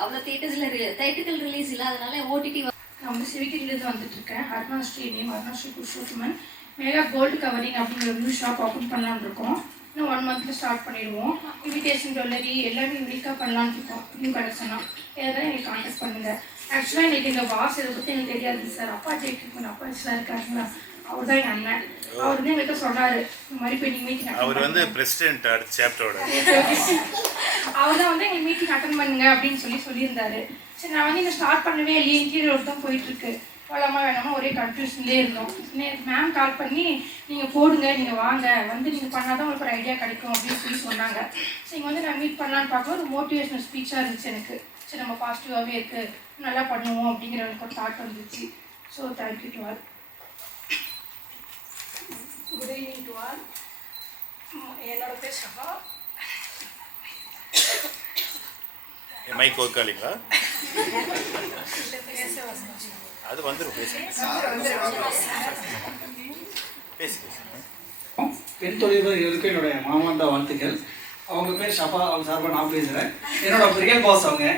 அவ்வளோ தேட்டர்கள் ரிலீஸ் இல்லாதனால ஓடிடி. நான் வந்து சிவிக்கிலேருந்து வந்துட்டுருக்கேன். Arunasri name Arunasri Purushothaman. Mega gold covering அப்படிங்கிற நியூ ஷாப் ஓப்பன் பண்ணலான்னு இருக்கோம். இன்னும் 1 மந்த்தில் ஸ்டார்ட் பண்ணிடுவோம். இன்விடேஷன் ஜுவல்லரி எல்லாமே யூனிக்காக பண்ணலான்னு இருக்கோம். நியூ கலெக்ஷனாக எதாவது எங்களுக்கு கான்டாக்ட் பண்ணுங்கள். ஆக்சுவலாக எங்களுக்கு எங்கள் பாஸ் இதை பற்றி எனக்கு தெரியாது சார். அப்பா ஜெயிக்கணும், அப்பா சார் இருக்காருங்களா, அவர் தான் எங்கள் அண்ணன். அவர் வந்து எங்கள்கிட்ட சொன்னார் இந்த மாதிரி போய் நீங்கள் மீட்டிங் அவர் வந்து பிரசிடென்ட் அடுத்த சாப்டரோட அவர் தான் வந்து எங்கள் மீட்டிங் அட்டன் பண்ணுங்க அப்படின்னு சொல்லியிருந்தாரு. சரி நான் வந்து இங்கே ஸ்டார்ட் பண்ணவே இல்லையே, இன்டீரியர் தான் போயிட்டுருக்கு, போகலாமா வேணாமா ஒரே கன்ஃபியூஷன்லேயே இருந்தோம். நேற்று மேம் கால் பண்ணி நீங்கள் போடுங்க, நீங்கள் வாங்க, வந்து நீங்கள் பண்ணால் தான் உங்களுக்கு ஒரு ஐடியா கிடைக்கும் அப்படின்னு சொன்னாங்க. ஸோ இங்கே வந்து நான் மீட் பண்ணலான்னு பார்க்க ஒரு மோட்டிவேஷனல் ஸ்பீச்சாக இருந்துச்சு எனக்கு. சரி நம்ம பாசிட்டிவாகவே இருக்குது, நல்லா பண்ணுவோம் அப்படிங்கிற எனக்கு ஒரு தாட் வந்துச்சு. So thank you to all. Good evening to all. என்னோட பேர் ஷபா. மைக் ஒர்க் ஆலிங்களா? அது வந்துடும், பேசி பெண் தொழில்களுக்கு என்னுடைய மாமாண்ட வாழ்த்துக்கள். அவங்க பேர் ஷபா, அவங்க சார்பாக நான் பேசுகிறேன். என்னோட ரியல் பாஸ் அவங்க.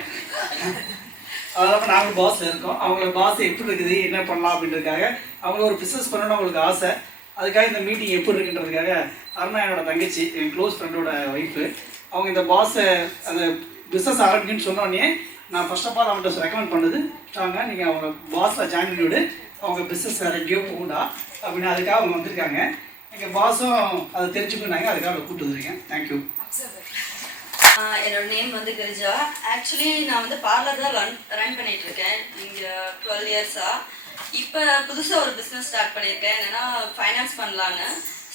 அதனால் நாங்கள் பாஸில் இருக்கோம். அவங்களோட பாஸ் எப்படி இருக்குது, என்ன பண்ணலாம் அப்படின்றதுக்காக அவங்கள ஒரு பிஸ்னஸ் பண்ணணும்னு அவங்களுக்கு ஆசை. அதுக்காக இந்த மீட்டிங் எப்படி இருக்குன்றதுக்காக அருணா என்னோட தங்கச்சி, என் க்ளோஸ் ஃப்ரெண்டோட ஒய்ஃபு, அவங்க இந்த பாஸை அந்த பிஸ்னஸ் ஆரம்பிக்குன்னு சொன்னோடனே நான் ஃபர்ஸ்ட் ஆஃப் ஆல் அவங்கள்ட்ட ரெக்கமெண்ட் பண்ணது ஸ்ட்ராங்காக நீங்கள் அவங்க பாஸில் ஜாயின் பண்ணிவிடு, அவங்க பிஸ்னஸ் ரெடியோ போகுண்டா அப்படின்னு. அதுக்காக அவங்க வந்திருக்காங்க. எங்கள் பாஸும் அதை தெரிஞ்சுக்கிட்டாங்க, அதுக்காக அவங்க கூப்பிட்டு வந்துருக்கேன். தேங்க்யூ. என்னோட நேம் வந்து கிரிஜா. ஆக்சுவலி நான் வந்து பார்லர் தான் ரன் பண்ணிட்டு இருக்கேன் இங்கே 12 இயர்ஸாக. இப்போ புதுசாக ஒரு பிஸ்னஸ் ஸ்டார்ட் பண்ணியிருக்கேன், என்னென்னா ஃபைனான்ஸ் பண்ணலான்னு.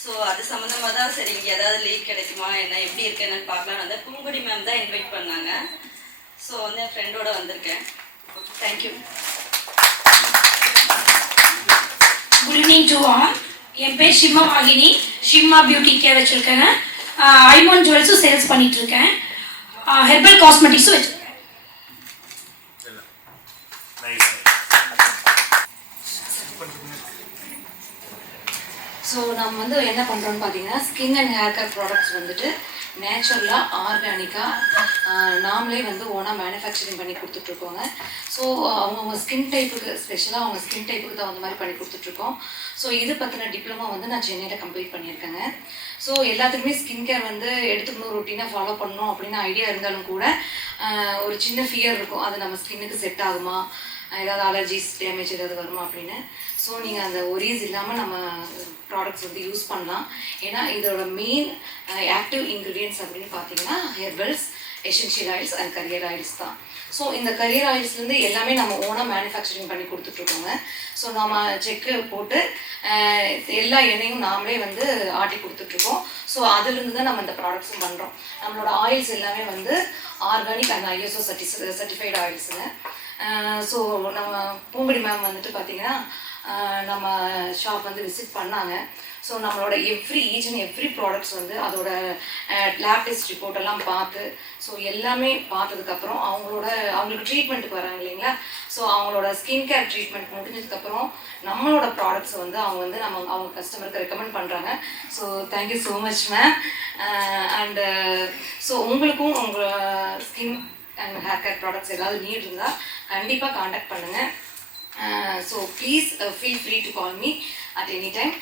ஸோ அது சம்மந்தமாக தான் சரி இங்கே ஏதாவது லீட் கிடைக்குமா என்ன எப்படி இருக்கு என்னன்னு பார்க்கலான்னு வந்து பூங்குடி மேம் தான் இன்வைட் பண்ணாங்க. ஸோ வந்து என் ஃப்ரெண்டோட வந்திருக்கேன். Thank you. Good evening to all. என் பேர் ஷிம்மா வாகினி, ஷிம்மா பியூட்டி கேர் வச்சுருக்கேன். ஐமோன் ஜுவல்ஸும் சேல்ஸ் பண்ணிகிட்ருக்கேன். ஹெர்பல் காஸ்மெட்டிக்ஸும் வச்சுருக்கேன். ஸோ நம்ம வந்து என்ன பண்ணுறோன்னு பார்த்தீங்கன்னா skin and hair care products வந்துட்டு நேச்சுரலாக ஆர்கானிக்காக நாமளே வந்து ஓனாக மேனுஃபேக்சரிங் பண்ணி கொடுத்துட்ருக்கோங்க. ஸோ அவங்கவுங்க ஸ்கின் டைப்புக்கு ஸ்பெஷலாக அவங்க ஸ்கின் டைப்புக்கு தகுந்த மாதிரி பண்ணி கொடுத்துட்ருக்கோம். ஸோ இது பற்றின டிப்ளமோ வந்து நான் சென்னையில் கம்ப்ளீட் பண்ணியிருக்கேங்க. ஸோ எல்லாத்துக்குமே ஸ்கின் கேர் வந்து எடுத்துக்கணும், ரொட்டீனாக ஃபாலோ பண்ணணும் அப்படின்னு ஐடியா இருந்தாலும் கூட ஒரு சின்ன ஃபியர் இருக்கும், அது நம்ம ஸ்கின்னுக்கு செட் ஆகுமா, ஏதாவது அலர்ஜிஸ் டேமேஜ் ஏதாவது வருமா அப்படின்னு. ஸோ நீங்கள் அந்த ஒரீஸ் இல்லாமல் நம்ம ப்ராடக்ட்ஸ் வந்து யூஸ் பண்ணலாம். ஏன்னா இதோட மெயின் ஆக்டிவ் இன்க்ரீடியன்ட்ஸ் அப்படின்னு பார்த்தீங்கன்னா herbals, essential oils and career oils தான். ஸோ இந்த கரியர் ஆயில்ஸ்லேருந்து எல்லாமே நம்ம ஓனாக மேனுஃபேக்சரிங் பண்ணி கொடுத்துட்ருக்கோங்க. ஸோ நம்ம செக்கு போட்டு எல்லா எண்ணெயும் நாமளே வந்து ஆட்டி கொடுத்துட்ருக்கோம். ஸோ அதுலேருந்து தான் நம்ம இந்த ப்ராடக்ட்ஸும் பண்ணுறோம். நம்மளோட ஆயில்ஸ் எல்லாமே வந்து ஆர்கானிக் அண்ட் ஐஎஸ்ஓ சர்டிஃபைடு ஆயில்ஸுங்க. ஸோ நம்ம பூங்குடி மேம் வந்துட்டு பார்த்திங்கன்னா நம்ம ஷாப் வந்து விசிட் பண்ணாங்க. ஸோ நம்மளோட ஈச் அண்ட் எவ்ரி ப்ராடக்ட்ஸ் வந்து அதோட லேப் டெஸ்ட் ரிப்போர்ட்டெல்லாம் பார்த்து ஸோ எல்லாமே பார்த்ததுக்கப்புறம் அவங்களுக்கு ட்ரீட்மெண்ட்டுக்கு வராங்க இல்லைங்களா. ஸோ அவங்களோட ஸ்கின் கேர் ட்ரீட்மெண்ட் முடிஞ்சதுக்கப்புறம் நம்மளோட ப்ராடக்ட்ஸ் வந்து அவங்க கஸ்டமருக்கு ரெக்கமெண்ட் பண்ணுறாங்க. So thank you so much ma'am. And so உங்களுக்கும் உங்கள் skin and hair care products ஏதாவது நீட் இருந்தால் கண்டிப்பாக காண்டாக்ட் பண்ணுங்கள். So please feel free to call me at any time.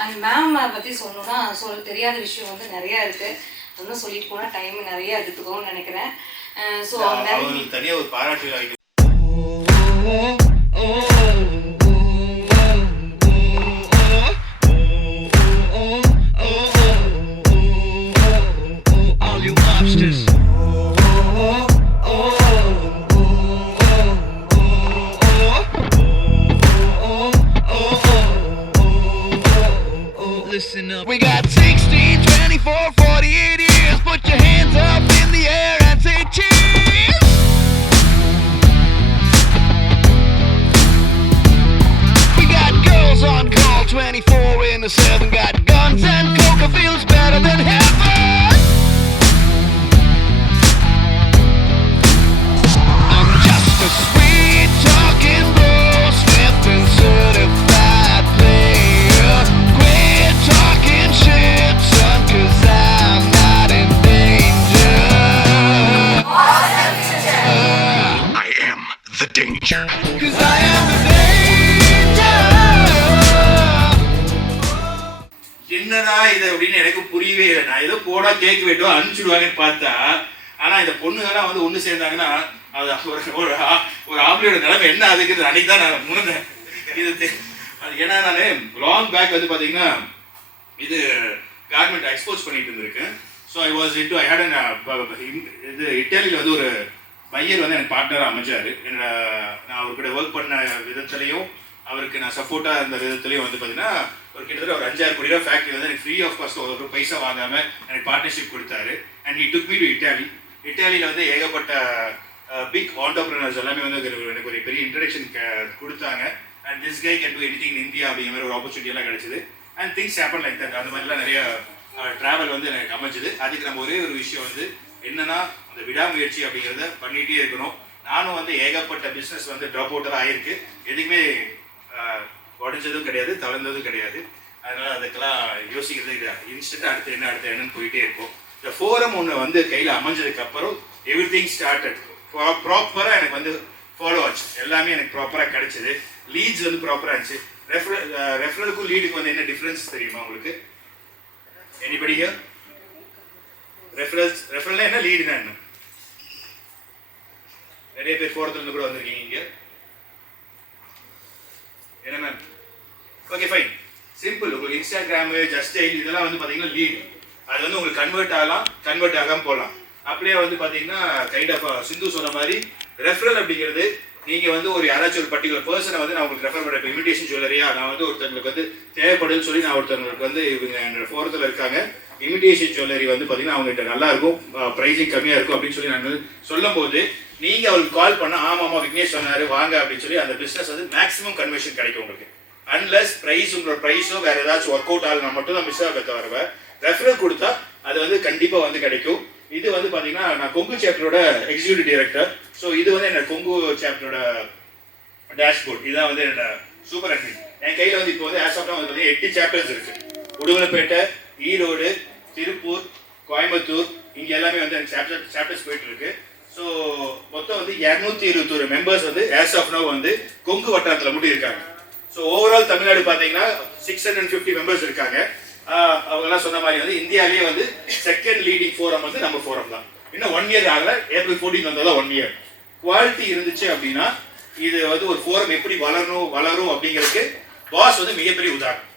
And ma'am பற்றி சொல்லணுன்னா தெரியாத விஷயம் வந்து நிறையா இருக்குது. இன்னும் சொல்லிட்டு போனால் டைம் நிறைய எடுத்துக்கோன்னு நினைக்கிறேன். ஸோ தனியாக ஒரு பாராட்டு Listen up. We got 16, 24 danger. என்னடா இது அப்படின்னு எனக்கு புரியவே இல்லை. நான் ஏதோ போடா கேக் வெட்டோ அனுப்பிச்சுடுவாங்கன்னு பார்த்தா, ஆனால் இந்த பொண்ணுங்கெல்லாம் வந்து ஒன்று சேர்ந்தாங்கன்னா அது ஒரு ஆம்பளையோட நிலைமை என்ன அதுக்குது அன்னைக்கு தான் நான் முன்னேன். இது அது ஏன்னா நான் லாங் பேக் வந்து பார்த்தீங்கன்னா இது கார்மெண்ட் எக்ஸ்போஸ் பண்ணிட்டு இருந்திருக்கேன். So I was into I had இது இட்டாலியில் வந்து ஒரு பையர் வந்து எனக்கு பார்ட்னராக அமைச்சார். என்னோட நான் அவர்கிட்ட ஒர்க் பண்ண விதத்துலையும் அவருக்கு நான் சப்போர்ட்டாக இருந்த விதத்துலையும் வந்து பார்த்தீங்கன்னா ஒரு கிட்டத்தட்ட ஒரு 5-6 கோடி ரூபா ஃபேக்ட்ரி வந்து எனக்கு ஃப்ரீ ஆஃப் காஸ்ட் ஒரு பைசா வாங்காமல் எனக்கு பார்ட்னர்ஷிப் கொடுத்தாரு. And he took me to Italy. இட்டாலியில் வந்து ஏகப்பட்ட பிக் ஆண்டர்பிரினர்ஸ் எல்லாமே வந்து எனக்கு ஒரு பெரிய இன்ட்ரடக்ஷன் கொடுத்தாங்க. And this guy can do anything in India அப்படிங்கிற மாதிரி ஒரு ஆப்பர்ச்சுனிட்டி எல்லாம் கிடைச்சிது. And things happen like that. அந்த மாதிரிலாம் நிறைய ட்ராவல் வந்து எனக்கு அமைஞ்சுது. அதுக்கு நம்ம ஒரே ஒரு விஷயம் வந்து என்னன்னா அந்த விடாமுயற்சி அப்படிங்கிறத பண்ணிகிட்டே இருக்கணும். நானும் வந்து ஏகப்பட்ட பிஸ்னஸ் வந்து ட்ராப் அவுட்டெல்லாம் ஆயிருக்கு. எதுவுமே உடஞ்சதும் கிடையாது, தளர்ந்ததும் கிடையாது. அதனால் அதுக்கெல்லாம் யோசிக்கிறதே கிடையாது. இன்ஸ்டன்ட் அடுத்து என்னன்னு போயிட்டே இருக்கும். இந்த ஃபோரம் ஒன்று வந்து கையில் அமைஞ்சதுக்கப்புறம் எவ்ரி திங் ஸ்டார்டட். ப்ராப்பராக எனக்கு வந்து ஃபாலோ ஆச்சு. எல்லாமே எனக்கு ப்ராப்பராக கிடைச்சிது. லீட்ஸ் வந்து ப்ராப்பராக இருந்துச்சு. ரெஃபரலுக்கும் லீடுக்கு வந்து என்ன டிஃப்ரென்ஸ் தெரியுமா உங்களுக்கு? Anybody here? ரெஃபரல்னா என்ன, லீடுனா என்ன? நிறைய பேர் ஃபோரத்துலேருந்து கூட வந்திருக்கீங்க இங்கே. என்ன மேம்? Okay fine, simple. உங்களுக்கு இன்ஸ்டாகிராமு, ஜஸ்ட் இதெல்லாம் வந்து பார்த்தீங்கன்னா லீடு. அது வந்து உங்களுக்கு கன்வெர்ட் ஆகலாம், கன்வெர்ட் ஆகாமல் போகலாம். அப்படியே வந்து பார்த்தீங்கன்னா கைண்ட் ஆஃப் சிந்து சொன்ன மாதிரி ரெஃபரல் அப்படிங்கிறது நீங்கள் வந்து ஒரு யாராச்சும் ஒரு பர்டிகுலர் பர்சனை வந்து நான் உங்களுக்கு ரெஃபர் பண்ணுறேன். இமிடேஷன் ஜுவல்லரியா நான் வந்து ஒருத்தங்களுக்கு வந்து தேவைப்படுதுன்னு சொல்லி நான் ஒருத்தங்களுக்கு வந்து இவங்க என்னோட ஃபோரத்தில் இருக்காங்க, இமிடேஷன் ஜுவல்லரி வந்து பார்த்தீங்கன்னா அவங்ககிட்ட நல்லா இருக்கும், ப்ரைஸிங் கம்மியாக இருக்கும் அப்படின்னு சொல்லி நான் சொல்லும் போது நீங்கள் அவருக்கு கால் பண்ண ஆமாம் விக்னேஷ் சொன்னார் வாங்க அப்படின்னு சொல்லி அந்த பிஸ்னஸ் வந்து மேக்ஸிமம் கன்வர்ஷன் கிடைக்கும் உங்களுக்கு. அன்லஸ் ப்ரைஸ் உங்களோட ப்ரைஸோ வேறு ஏதாச்சும் ஒர்க் அவுட் ஆகலாம் மட்டும் தான் மிஸ் ஆக தவிர ரெஃபரல் கொடுத்தா அது வந்து கண்டிப்பாக வந்து கிடைக்கும். இது வந்து பார்த்தீங்கன்னா நான் கொங்கு சாப்டரோட எக்ஸிக்யூட்டிவ் டைரக்டர். ஸோ இது வந்து என்னோட கொங்கு சாப்டரோட டேஷ்போர்ட். இதுதான் வந்து என்னோட சூப்பர் அட்மின். என் கையில் வந்து இப்போ வந்து ஆஸ் ஆஃப் வந்து பார்த்தீங்கன்னா 8 சாப்டர்ஸ் இருக்குது. உடுமலைப்பேட்டை, ஈரோடு, திருப்பூர், கோயம்புத்தூர், இங்கே எல்லாமே வந்து எனக்கு சாப்டர்ஸ் போயிட்டு இருக்கு. ஸோ மொத்தம் வந்து 221 மெம்பர்ஸ் வந்து ஆஸ் ஆஃப் நவ் வந்து கொங்கு வட்டாரத்தில் மட்டும் இருக்காங்க. ஸோ ஓவரால் தமிழ்நாடு பார்த்தீங்கன்னா 650 மெம்பர்ஸ் இருக்காங்க. அவங்கெல்லாம் சொன்ன மாதிரி வந்து இந்தியாவிலேயே வந்து செகண்ட் லீடிங் ஃபோரம் வந்து நம்ம ஃபோரம் தான். இன்னும் 1 இயர் ஆகல, ஏப்ரல் 14 வந்தாலும் 1 இயர். குவாலிட்டி இருந்துச்சு அப்படின்னா இது வந்து ஒரு ஃபோரம் எப்படி வளரும் அப்படிங்கிறதுக்கு பாஸ் வந்து மிகப்பெரிய உதாரணம்.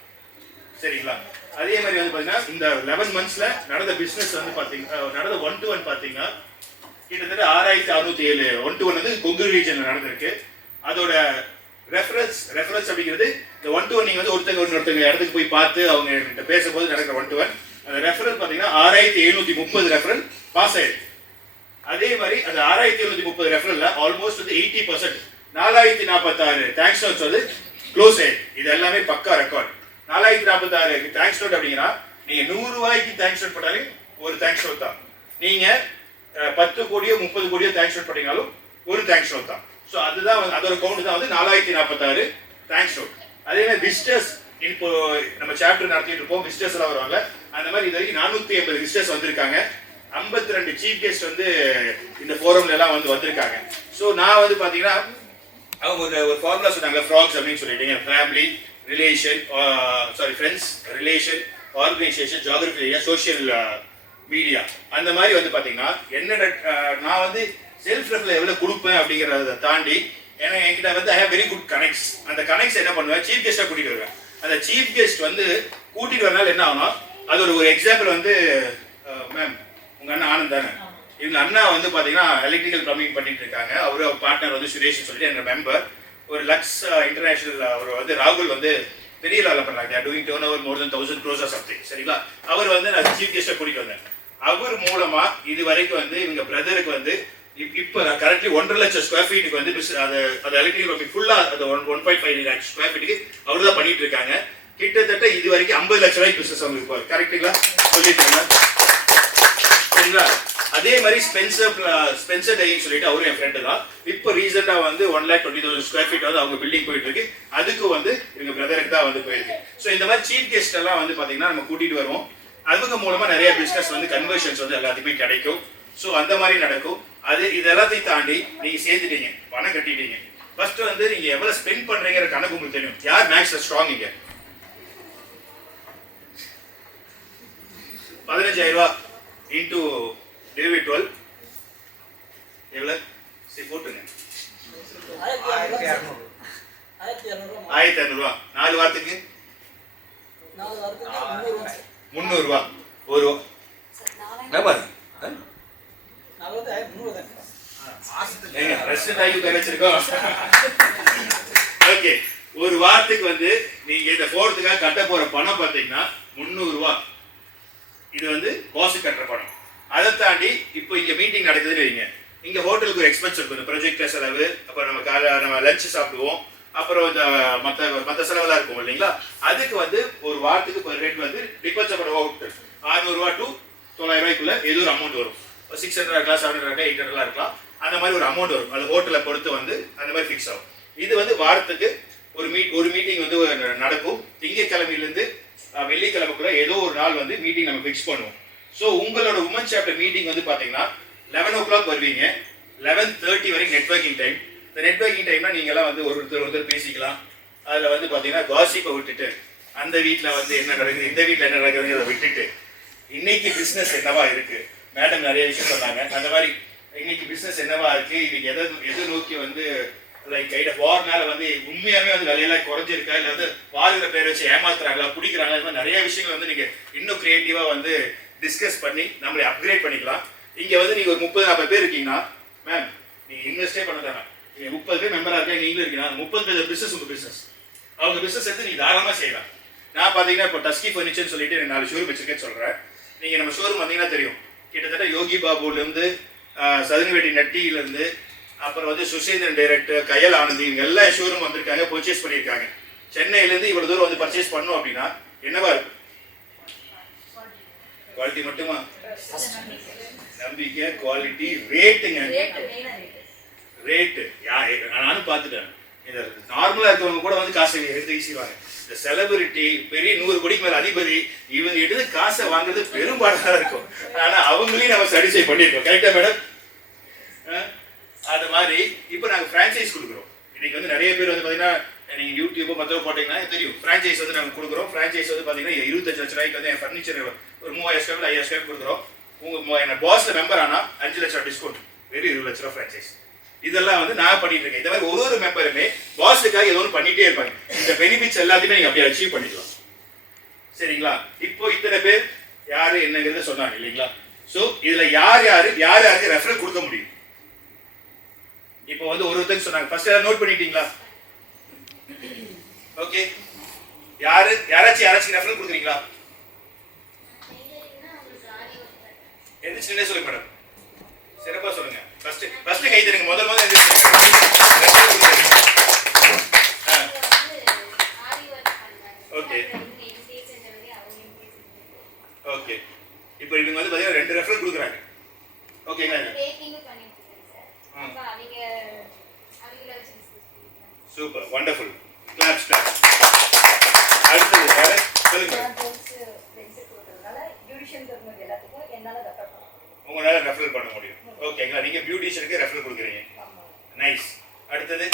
சரிங்களா? அதே மாதிரி வந்து பார்த்தீங்கன்னா இந்த 11 மந்த்ஸில் நடந்த பிஸ்னஸ் வந்து பார்த்தீங்கன்னா நடந்த 1-to-1 பார்த்தீங்கன்னா கிட்டத்தட்ட 6607 1-to-1 வந்து கொங்கு ரீஜனில் நடந்திருக்கு. அதோட ரெஃபரன்ஸ் அப்படிங்கிறது இந்த 1-to-1 நீங்கள் வந்து ஒருத்தங்க இடத்துக்கு போய் பார்த்து அவங்க கிட்ட பேசும்போது நடக்கிற 1-to-1 அந்த ரெஃபரல் பார்த்தீங்கன்னா 6730 ரெஃபரல் பாஸ் ஆயிருக்கு. அதே மாதிரி அந்த 6730 ரெஃபரல்ல ஆல்மோஸ்ட் வந்து 80% 4046 தேங்க்ஸ் நோட்ஸ் வந்து க்ளோஸ் ஆயிருக்கு. இது எல்லாமே பக்கா ரெக்கார்ட். 4046 தேங்க்ஸ் நோட் அப்படிங்கன்னா நீங்க 100 ரூபாய்க்கு தேங்க்ஸ் நோட் பண்ணாலே ஒரு தேங்க்ஸ் நோட் தான். நீங்க 10 கோடியோ 30 கோடியோ தேங்க்ஸ் நோட் பண்ணீங்கனாலும் ஒரு தேங்க்ஸ் நோட் தான். ஸோ அதுதான் அதோட கவுண்ட் தான் வந்து 4046 தேங்க்ஸ் நோட். அதே மாதிரி விசிட்டர்ஸ் இப்போ நம்ம சாப்டர் நடத்திட்டு இருப்போம், விசிட்டர்ஸ் எல்லாம் வருவாங்க. அந்த மாதிரி இது வரைக்கும் 480 விசிட்டர்ஸ் வந்திருக்காங்க. 52 சீஃப் கெஸ்ட் வந்து இந்த ஃபோரம்ல எல்லாம் வந்து வந்திருக்காங்க. ஸோ நான் வந்து பார்த்தீங்கன்னா அவங்க ஒரு ஃபார்முலா சொன்னாங்க, ஃப்ராக்ஸ் அப்படின்னு சொல்லிட்டு family relation friends relation organisation geography area social media அந்த மாதிரி வந்து பார்த்தீங்கன்னா என்னோட நான் வந்து செல்ஃப் ரெஃபரல் எவ்வளோ கொடுப்பேன் அப்படிங்கிறத தாண்டி ஏன்னா என்கிட்ட வந்து I have very good connects. அந்த கனெக்ட்ஸ் என்ன பண்ணுவேன், சீஃப் கெஸ்ட்டாக கூட்டிகிட்டு வருவேன். அந்த சீஃப் கெஸ்ட் வந்து கூட்டிகிட்டு வரனால என்ன ஆகும்னா அது ஒரு எக்ஸாம்பிள் வந்து மேம் உங்கள் அண்ணா ஆனந்த் தானே, இவங்க அண்ணா வந்து பார்த்தீங்கன்னா எலக்ட்ரிக்கல் ப்ளம்பிங் பண்ணிட்டு இருக்காங்க. அவரு பார்ட்னர் வந்து சுரேஷ் சொல்லிட்டு என்னோட மெம்பர். ஒரு லக்ஸ் இன்டர்நேஷனல் அவர் வந்து ராகுல் வந்து பெரிய லெவலில் பண்ணாங்க, doing turn over more then 1000 crores or something. சரிங்களா? அவர் வந்து நான் சீஃப் கெஸ்ட்டாக கூட்டிகிட்டு வந்தேன். அவர் மூலமா இது வரைக்கும் வந்து இவங்க பிரதருக்கு வந்து இப்போ கரெக்ட்லி 1.5 லட்சம் ஸ்கொயர் ஃபீட்டுக்கு வந்து அது எலக்ட்ரிக்கல் ப்ளம்பிங் ஃபுல்லாக அது 1.5 lakh ஸ்கொயர் ஃபீட்டுக்கு அவர் தான் பண்ணிட்டு இருக்காங்க. கிட்டத்தட்ட இது வரைக்கும் 50 லட்ச ரூபாய்க்கு பிசினஸ் அவங்களுக்கு போகுது. கரெக்டுங்களா? சொல்லிட்டாங்க. சரிங்களா? அதே மாதிரி ஸ்பென்சர் டைன்னு சொல்லிட்டு அவரும் என் ஃப்ரெண்டு தான். இப்போ ரீசெண்டாக வந்து 1,20,000 ஸ்கொயர் ஃபீட் வந்து அவங்க பில்டிங் போயிட்டு இருக்கு. அதுக்கு வந்து இவங்க பிரதருக்கு தான் வந்து போயிருக்கு. ஸோ இந்த மாதிரி சீஃப் கெஸ்ட் எல்லாம் வந்து பார்த்தீங்கன்னா நம்ம கூட்டிட்டு வருவோம். அவங்க மூலமா நிறைய பிசினஸ் வந்து கன்வர்ஷன்ஸ் வந்து எல்லாத்துக்குமே கிடைக்கும். ஸோ அந்த மாதிரி நடக்கும். அது இது எல்லாத்தையும் தாண்டி நீங்கள் சேர்த்துட்டீங்க, பணம் கட்டிட்டீங்க. ஃபர்ஸ்ட் வந்து நீங்கள் எவ்வளோ ஸ்பெண்ட் பண்ணுறீங்கிற கணக்கு உங்களுக்கு தெரியும். யார் மேக்ஸில் ஸ்ட்ராங் இங்கே? 15,000 ரூபா இன்டூ டிவைட் 12 எவ்வளோ? சரி போட்டுங்க. 1200 ரூபா. 4 வாரத்துக்கு 300 ரூபா. ஒரு ரூபா ஓகே. ஒரு வாரத்துக்கு வந்து நீங்க இதை போறதுக்காக கட்ட போற பணம் பார்த்தீங்கன்னா 300 ரூபா. இது வந்து காசு கட்டுற பணம். அதை தாண்டி இப்போ இங்க மீட்டிங் நடக்குதுன்னு வைங்க, இங்க ஹோட்டலுக்கு ஒரு எக்ஸ்பென்ஸ் இருக்கும், ப்ரொஜெக்டர் செலவு, அப்புறம் நம்ம லஞ்ச் சாப்பிடுவோம், அப்புறம் இந்த மற்ற செலவெல்லாம் இருக்கும் இல்லைங்களா. அதுக்கு வந்து ஒரு வாரத்துக்கு ஒரு ரேட் வந்து டிபெண்ட்ஸ் அப்புறம் 600 ரூபா டு 900 ரூபாய்க்குள்ள ஏதோ ஒரு அமௌண்ட் வரும். 600 இருக்கலாம், 700 இருக்கலாம், 800 இருக்கலாம். அந்த மாதிரி ஒரு அமௌண்ட் வரும். அது ஹோட்டலை பொறுத்து வந்து அந்த மாதிரி ஃபிக்ஸ் ஆகும். இது வந்து வாரத்துக்கு ஒரு மீட்டிங் வந்து நடக்கும். திங்கட்கிழமையிலேருந்து வெள்ளிக்கிழமைக்குள்ள ஏதோ ஒரு நாள் வந்து மீட்டிங் நம்ம ஃபிக்ஸ் பண்ணுவோம். ஸோ உங்களோட உமன் சாப்டர் மீட்டிங் வந்து பார்த்தீங்கன்னா 11 o'clock வருவீங்க. 11:30 வரைக்கும் நெட்வொர்க்கிங் டைம். இந்த நெட்வொர்க்கிங் டைம்னா நீங்கள்லாம் வந்து ஒருத்தர் பேசிக்கலாம். அதில் வந்து பார்த்தீங்கன்னா காசிப்பை விட்டுட்டு, அந்த வீட்டில் வந்து என்ன நடக்குது, இந்த வீட்டில் என்ன நடக்குதுங்கிறத விட்டுட்டு, இன்னைக்கு பிஸ்னஸ் என்னவா இருக்கு, மேடம் நிறைய விஷயம் சொன்னாங்க. அந்த மாதிரி இன்னைக்கு பிஸ்னஸ் என்னவா இருக்கு, இன்னைக்கு எதை நோக்கி வந்து லைக் கைட் ஆஃப் வார்னால வந்து உண்மையாகவே வந்து விலையெல்லாம் குறைஞ்சிருக்கா, இல்லை வந்து வாருங்கிற பேரை வச்சு ஏமாத்துறாங்களா, பிடிக்கிறாங்களா, இந்த மாதிரி நிறைய விஷயங்கள் வந்து நீங்கள் இன்னும் க்ரியேட்டிவாக வந்து டிஸ்கஸ் பண்ணி நம்மளை அப்கிரேட் பண்ணிக்கலாம். இங்கே வந்து நீங்கள் ஒரு 30-40 பேர் இருக்கீங்கன்னா மேம் நீங்கள் இன்வெஸ்டே பண்ண தானே, நீங்கள் 30 பேர் மெம்பராக இருக்கா, நீங்களும் இருக்கீங்கன்னா அந்த 30 பேர் பிஸ்னஸ் உங்கள் பிஸ்னஸ், அவங்க பிஸ்னஸ் எடுத்து நீங்கள் தாராளமாக செய்யலாம். நான் பார்த்தீங்கன்னா இப்போ டஸ்கி ஃபர்னிச்சர்னு சொல்லிட்டு எனக்கு 4 ஷோரூம் வச்சிருக்கேன்னு சொல்கிறேன். நீங்கள் நம்ம ஷோரூம் வந்தீங்கன்னா தெரியும், கிட்டத்தட்ட யோகி பாபுலேருந்து சதுரவேட்டி நட்டியிலேருந்து அப்புறம் வந்து சுசேந்திரன் டைரக்டர், கையல் ஆனந்தி, இவங்க எல்லா ஷோரூம் வந்திருக்காங்க, பர்ச்சேஸ் பண்ணியிருக்காங்க. சென்னையிலேருந்து இவ்வளோ தூரம் வந்து பர்ச்சேஸ் பண்ணோம் அப்படின்னா என்னவா இருக்கும்? குவாலிட்டி மட்டுமா? நம்பிக்கை, குவாலிட்டி, ரேட்டுங்க. ரேட்டு நானும் பார்த்துட்டேன். இந்த நார்மலாக இருக்கவங்க கூட வந்து காசை எடுத்து வீசிடுவாங்க. இந்த செலிபிரிட்டி பெரிய 100 கோடிக்கு மேலே அதிபதி இவங்க எடுத்து காசை வாங்குறது பெரும்பாடாக இருக்கும். ஆனால் அவங்களையும் நம்ம சாட்டிஸ்ஃபை பண்ணியிருக்கோம். கரெக்டாக மேடம்? அது மாதிரி இப்போ நாங்கள் ஃப்ரான்ச்சைஸ் கொடுக்குறோம். இன்னைக்கு வந்து நிறைய பேர் வந்து பார்த்தீங்கன்னா நீங்கள் யூடியூப்போ மற்றவங்க போட்டிங்கன்னா தெரியும், ஃப்ரான்ச்சைஸ் வந்து நாங்கள் கொடுக்குறோம். ஃப்ரான்ச்சைஸ் வந்து பார்த்தீங்கன்னா 25 லட்ச ரூபாய்க்கு வந்து என் ஃபர்னிச்சர் ஒரு 3000 ஸ்கொயர் 5000 ஸ்கொயர் கொடுக்குறோம். உங்கள் பாஸில் மெம்பர் ஆனால் 5 லட்ச ரூபா டிஸ்கவுண்ட், வெறும் 20 லட்ச ரூபா ஃப்ரான்ச்சைஸ். இதெல்லாம் வந்து நான் பண்ணிட்டு இருக்கேன். இந்த மாதிரி ஒரு மெம்பருமே பாஸுக்காக ஏதோ ஒன்று பண்ணிட்டே இருப்பாங்க. இந்த பெனிஃபிட்ஸ் எல்லாத்தையுமே நீங்கள் அப்படியே அச்சீவ் பண்ணிக்கலாம். சரிங்களா? இப்போ இத்தனை பேர் யாரு என்னங்கிறத சொன்னாங்க இல்லைங்களா? ஸோ இதில் யாருக்கு ரெஃபரல் கொடுக்க முடியும்? இப்போ வந்து ஒருத்தருக்கு சொன்னாங்க. ஃபர்ஸ்ட் நோட் பண்ணிட்டீங்களா? ஓகே. யாராச்சும் ரெஃபரல் கொடுக்குறீங்களா? எந்திரிச்சு சொல்லுங்க மேடம், சிறப்பா சொல்லுங்க. ஃபர்ஸ்ட் கை தருங்க. முதல்ல ஓகே ஓகே. இப்போ இவங்க வந்து பார்த்தீங்கன்னா 2 ரெஃபரல் கொடுக்குறாங்க. ஓகேங்களா? Super, wonderful, claps claps. அடுத்தது வேற சொல்லுங்க. உங்களால ரெஃபரல் பண்ண முடியும். ஓகேங்களா? நீங்க பியூட்டிஷியனுக்கு ரெஃபரல் கொடுக்குறீங்க. நைஸ். அடுத்தது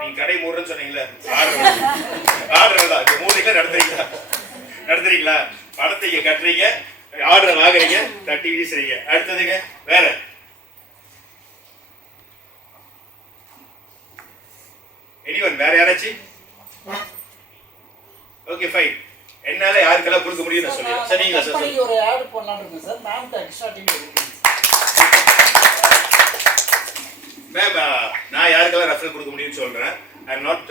நீங்க கடை மூடுறேன்னு சொன்னீங்களா? ஆர்டர் தான் இப்போ மூடுறீங்களா? நடத்துறீங்களா? பணத்தை இங்க கட்டுறீங்க, ஆர்டர் வாங்குறீங்க, தட்டி வீசுறீங்க. அடுத்ததுங்க வேற எனிவன்? வேற யாராச்சும்? Okay fine. என்னால யாருக்கெல்லாம் கொடுக்க முடியும் நான் சொல்லிடுறேன். சரிங்களா சார்? ஒரு ஆட் பண்ணலாம்னு இருக்கேன் sir. Ma'am extra team ma'am நான் யாருக்கெல்லாம் ரெஃபரல் கொடுக்க முடியும்னு சொல்றேன். ஐ எம் நாட்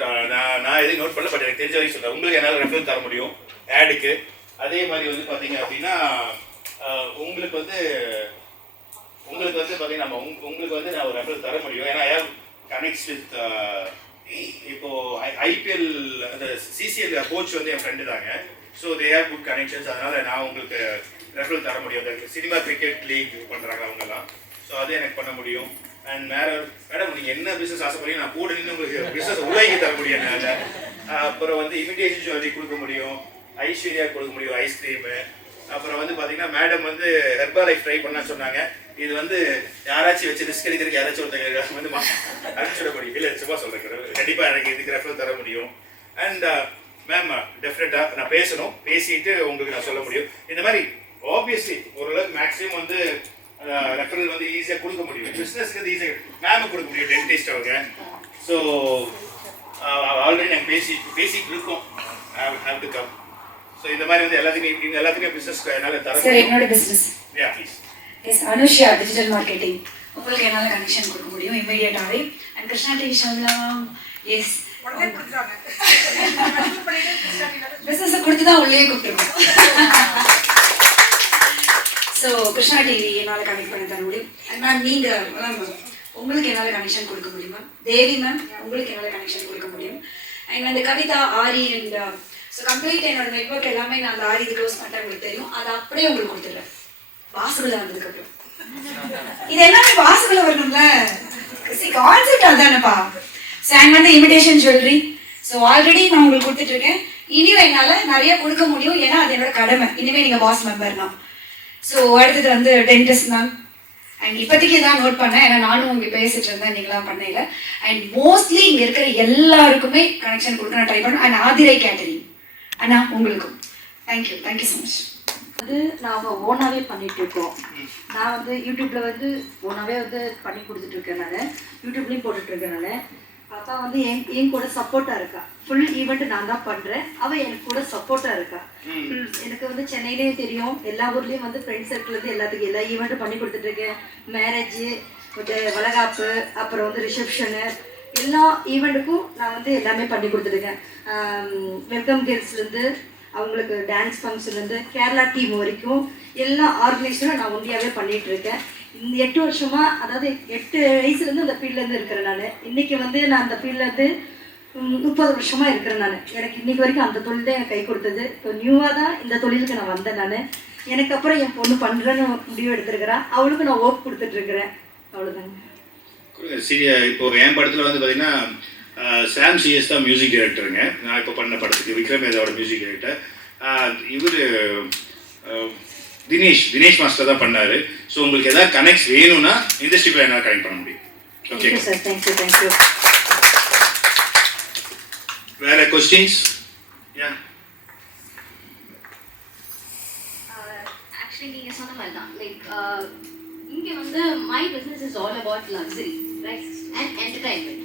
நான் எதையும் நோட் பண்ணல, பட் எனக்கு தெரிஞ்ச வரைக்கும் சொல்றேன். உங்களுக்கு என்னால் ரெஃபரல் தர முடியும் ஆடுக்கு. அதே மாதிரி வந்து பார்த்தீங்க அப்படின்னா உங்களுக்கு வந்து பார்த்தீங்கன்னா உங்களுக்கு வந்து நான் ஒரு ரெஃபரல் தர முடியும். ஏன்னா ஐ ஹேவ் கனெக்ட்ஸ் வித் இப்போ ஐபிஎல் அந்த சிசிஎல் கோச் வந்து என் ஃப்ரெண்டு தாங்க. So they have good connections. அதனால நான் உங்களுக்கு ரெஃபரல் தர முடியும். அந்த சினிமா கிரிக்கெட் லீக் பண்ணுறாங்க அவங்கெல்லாம். ஸோ அது எனக்கு பண்ண முடியும். அண்ட் மேடம் நீங்கள் என்ன பிஸ்னஸ் ஆசைப்படுறீங்க நான் கூட நின்று உங்களுக்கு பிஸ்னஸ் உருவாக்கி தர முடியும் என்னால். அப்புறம் வந்து இமிடேஷன் ஜுவல்லரி கொடுக்க முடியும், ஐஸ்வர்யா கொடுக்க முடியும், ஐஸ்கிரீமு, அப்புறம் வந்து பார்த்தீங்கன்னா மேடம் வந்து ஹெர்பா லைஃப் ட்ரை பண்ண சொன்னாங்க. இது வந்து யாராச்சும் வச்சு ரிஸ்க் எடுக்கிறதுக்கு யாராச்சும் ஒருத்தங்க வந்து அனுப்பிச்சிட முடியும். இல்லை சும்மா சொல்கிறேன், கண்டிப்பாக எனக்கு இதுக்கு ரெஃபரல் தர முடியும். அண்ட் மேம் டெஃபினட்டாக நான் பேசணும், பேசிட்டு உங்களுக்கு நான் சொல்ல முடியும். இந்த மாதிரி ஆப்வியஸ்லி ஓரளவுக்கு மேக்ஸிமம் வந்து ரெஃபரல் வந்து ஈஸியாக கொடுக்க முடியும். பிஸ்னஸ்க்கு வந்து ஈஸியாக மேம் கொடுக்க முடியும், டென்டிஸ்ட் அவங்க. ஸோ ஆல்ரெடி நாங்கள் பேசிட்டு இருக்கோம். Have to come. ஸோ இந்த மாதிரி வந்து எல்லாத்துக்குமே பிஸ்னஸ் என்னால் தர சார் என்னோட பிஸ்னஸ் யா please. S Anushiya digital marketing. உங்களுக்கு என்னால் கனெக்ஷன் கொடுக்க முடியும் இமீடியட்டாகவே. அண்ட் கிருஷ்ணா டிவி ஷாம்லாம் எஸ் பிஸ்னஸை கொடுத்து தான் உள்ளே கூப்பிட்டுருவோம். ஸோ கிருஷ்ணா டிவி என்னால் கனெக்ட் பண்ணி தர முடியும். அண்ட் மேம் நீங்கள் மேம் உங்களுக்கு என்னால் கனெக்ஷன் கொடுக்க முடியுமா? தேவி மேம் உங்களுக்கு என்னால் கனெக்ஷன் கொடுக்க முடியும். அண்ட் அந்த கவிதா ஆரி அண்ட் ஸோ கம்ப்ளீட் என்னோட நெட்ஒர்க் எல்லாமே நான் அந்த ஆரி இது க்ளோஸ் பண்ணிட்டேன் உங்களுக்கு தெரியும். அதை அப்படியே உங்களுக்கு கொடுத்துட்றேன் வாசகுல வந்ததுக்கப்புறம். இது எல்லாமே வாசகுல வரணும்ல, கான்செப்ட் அதுதானப்பா. ஸோ அண்ட் வந்து இமிடேஷன் ஜுவல்லரி. ஸோ ஆல்ரெடி நான் உங்களுக்கு கொடுத்துட்ருக்கேன். இனியும் என்னால் நிறைய கொடுக்க முடியும், ஏன்னா அது என்னோட கடமை. இனிமேல் நீங்கள் பாஸ் மெம்பர் தான். ஸோ அடுத்தது வந்து டென்டிஸ்ட் மேம். அண்ட் இப்போதைக்கு தான் நோட் பண்ணேன், ஏன்னா நானும் உங்க பேசிட்டு இருந்தேன், நீங்களாம் பண்ணல. அண்ட் மோஸ்ட்லி இங்கே இருக்கிற எல்லாருக்குமே கனெக்ஷன் கொடுக்க நான் ட்ரை பண்ணேன். அண்ட் ஆதிரை கேட்டரிங் அண்ணா உங்களுக்கும் தேங்க்யூ ஸோ மச். வந்து நாங்கள் ஓனாகவே பண்ணிகிட்ருக்கோம். நான் வந்து யூடியூப்பில் வந்து ஓனாகவே வந்து பண்ணி கொடுத்துட்ருக்கேன். நான் யூடியூப்லேயும் போட்டுட்ருக்கேன். நான் பாப்பா வந்து என் கூட சப்போர்ட்டாக இருக்கா. ஃபுல் ஈவெண்ட் நான் தான் பண்ணுறேன், அவள் எனக்கு கூட சப்போர்ட்டாக இருக்கா. எனக்கு வந்து சென்னையிலேயும் தெரியும், எல்லா ஊர்லேயும் வந்து ஃப்ரெண்ட்ஸ் சர்க்கிள்லேருந்து எல்லாத்துக்கும் எல்லா ஈவெண்ட்டும் பண்ணி கொடுத்துட்ருக்கேன். மேரேஜு, வளகாப்பு, அப்புறம் வந்து ரிசப்ஷனு, எல்லா ஈவெண்ட்டுக்கும் நான் வந்து எல்லாமே பண்ணி கொடுத்துருக்கேன். வெல்கம் கேர்ள்ஸ்லேருந்து அவங்களுக்கு டான்ஸ் ஃபங்க்ஷன்லேருந்து கேரளா டீம் வரைக்கும் எல்லா ஆர்கனைசரும் நான் ஒண்டியாகவே பண்ணிகிட்ருக்கேன். இந்த 8 வருஷமாக, அதாவது 8 வயசுலேருந்து அந்த ஃபீல்ட்லேருந்து இருக்கிறேன் நான். இன்றைக்கி வந்து நான் அந்த ஃபீல்ட்லேருந்து 30 வருஷமாக இருக்கிறேன் நான். எனக்கு இன்றைக்கி வரைக்கும் அந்த தொழில் தான் எனக்கு கை கொடுத்தது. இப்போ நியூவாக தான் இந்த தொழிலுக்கு நான் வந்தேன் நான். எனக்கு அப்புறம் என் பொண்ணு பண்ணுறேன்னு முடிவு எடுத்துருக்கிறேன். அவளுக்கு நான் ஒர்க் கொடுத்துட்ருக்குறேன். அவ்வளோதாங்க. இப்போ என் படத்தில் வந்து பார்த்தீங்கன்னா சாம் சிஎஸ் தான் மியூசிக் டைரக்டருங்க. நான் இப்போ பண்ண படத்துக்கு விக்ரம் ஏதாவோட மியூசிக் டைரக்டர். இவர் தினேஷ் மாஸ்டர் தான் பண்ணார். ஸோ உங்களுக்கு எதாவது கனெக்ட் வேணும்னா இண்டஸ்ட்ரியில் என்னால் கனெக்ட் பண்ண முடியும். Okay sir, thank you. வேற கொஸ்டின்ஸ்? யா ஆக்சுவலி நீங்கள் சொன்ன மாதிரி தான், லைக் இங்கே வந்து my business is all about luxury, right, and entertainment.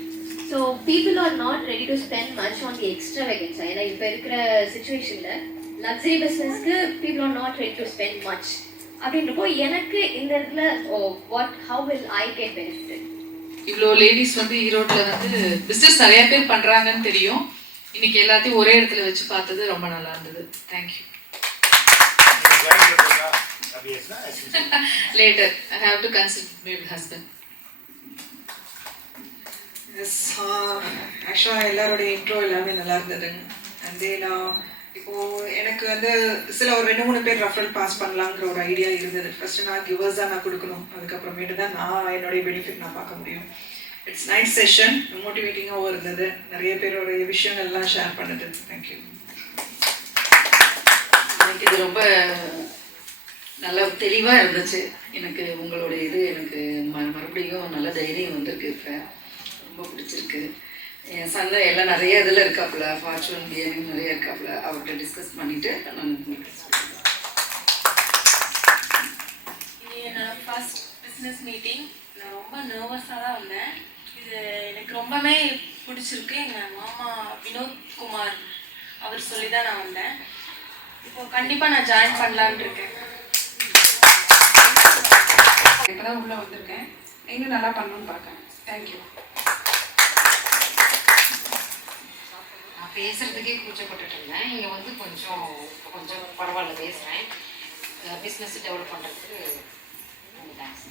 So people are not ready to spend much on the extravagance. ஏன்னா இப்போ இருக்கிற சுச்சுவேஷனில் லக்ஸரி பிஸ்னஸ்க்கு people are not ready to spend much. அப்படின்றப்போ எனக்கு இந்த இடத்துல how will I get benefit? இவ்வளோ லேடிஸ் வந்து ஈரோட்டில் வந்து பிஸ்னஸ் நிறைய பேர் பண்ணுறாங்கன்னு தெரியும். இன்னைக்கு எல்லாத்தையும் ஒரே இடத்துல வச்சு பார்த்தது ரொம்ப நல்லா இருந்தது. Thank you. Later I have to consult my husband. Yes, ஆக்சுவலாக எல்லாரோடைய இன்ட்ரோ எல்லாமே நல்லா இருந்ததுங்க. அண்ட் தென் இப்போது எனக்கு வந்து ஒரு 2-3 பேர் ரெஃபரல் பாஸ் பண்ணலாங்கிற ஒரு ஐடியா இருந்தது. ஃபஸ்ட்டு நான் கிவர்ஸ் தான் நான் கொடுக்கணும், அதுக்கப்புறமேட்டு தான் நான் என்னுடைய பெனிஃபிட் நான் பார்க்க முடியும். இட்ஸ் நைஸ் செஷன், மோட்டிவேட்டிங்காகவும் இருந்தது. நிறைய பேருடைய விஷயங்கள்லாம் ஷேர் பண்ணுது. தேங்க்யூ. எனக்கு இது ரொம்ப நல்லா தெளிவாக இருந்துச்சு. எனக்கு உங்களுடைய இது எனக்கு மறுபடியும் நல்ல தைரியம் வந்திருக்கு. இப்போ ரொம்ப பிடிச்சிருக்கு. என் சந்தை எல்லாம் நிறைய இதில் இருக்காப்புல, ஃபார்ச்சூன் கேமிங் நிறைய இருக்காப்புல, அவர்கிட்ட டிஸ்கஸ் பண்ணிவிட்டு நான் இது என்னோட ஃபர்ஸ்ட் பிஸ்னஸ் மீட்டிங். நான் ரொம்ப நர்வஸாக தான் வந்தேன். இது எனக்கு ரொம்பவே பிடிச்சிருக்கு. எங்கள் மாமா வினோத்குமார் அவர் சொல்லி தான் நான் வந்தேன். இப்போ கண்டிப்பாக நான் ஜாயின் பண்ணலான்னு இருக்கேன். இப்போ தான் உள்ளே வந்திருக்கேன். இன்னும் நல்லா பண்ணணும்னு பார்க்கேன். தேங்க்யூ. நான் பேசுகிறதுக்கே கூச்சப்பட்டுட்டு இருந்தேன். இங்கே வந்து கொஞ்சம் பரவாயில்ல பேசுகிறேன். பிஸ்னஸ் டெவலப் பண்ணுறதுக்கு ரொம்ப தேங்க்ஸ்.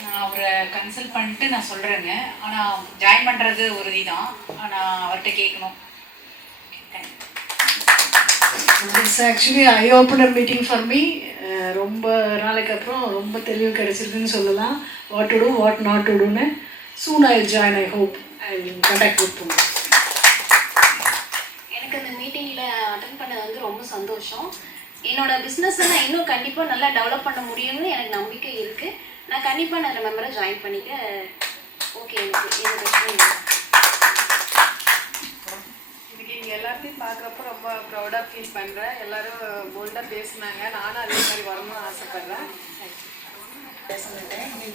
நான் அவரை கன்சல்ட் பண்ணிட்டு நான் சொல்கிறேங்க. ஆனால் ஜாயின் பண்ணுறது உறுதி தான். ஆனால் அவர்கிட்ட கேட்கணும். It's actually eye opener meeting for me. ரொம்ப நாளைக்கு அப்புறம் ரொம்ப தெளிவு கிடைச்சிருக்குன்னு சொல்லலாம். What to do, what not to டூன்னு. Soon I join, I hope and conduct with. எனக்கு அந்த மீட்டிங்கில் அட்டன் பண்ணது வந்து சந்தோஷம். என்னோட பிஸ்னஸை நான் இன்னும் கண்டிப்பாக நல்லா டெவலப் பண்ண முடியும்னு எனக்கு நம்பிக்கை இருக்குது. நான் கண்டிப்பாக நான் மெம்பரை ஜாயின் பண்ணிக்க ஓகே, எனக்கு எந்த பிரச்சனையும் இல்லை. இன்னைக்கு இங்கே எல்லாத்தையும் பார்க்குறப்ப ரொம்ப ப்ரௌடாக ஃபீல் பண்ணுறேன். எல்லோரும் போல்டாக பேசுனாங்க. நானும் அதே மாதிரி வரணும்னு ஆசைப்பட்றேன்.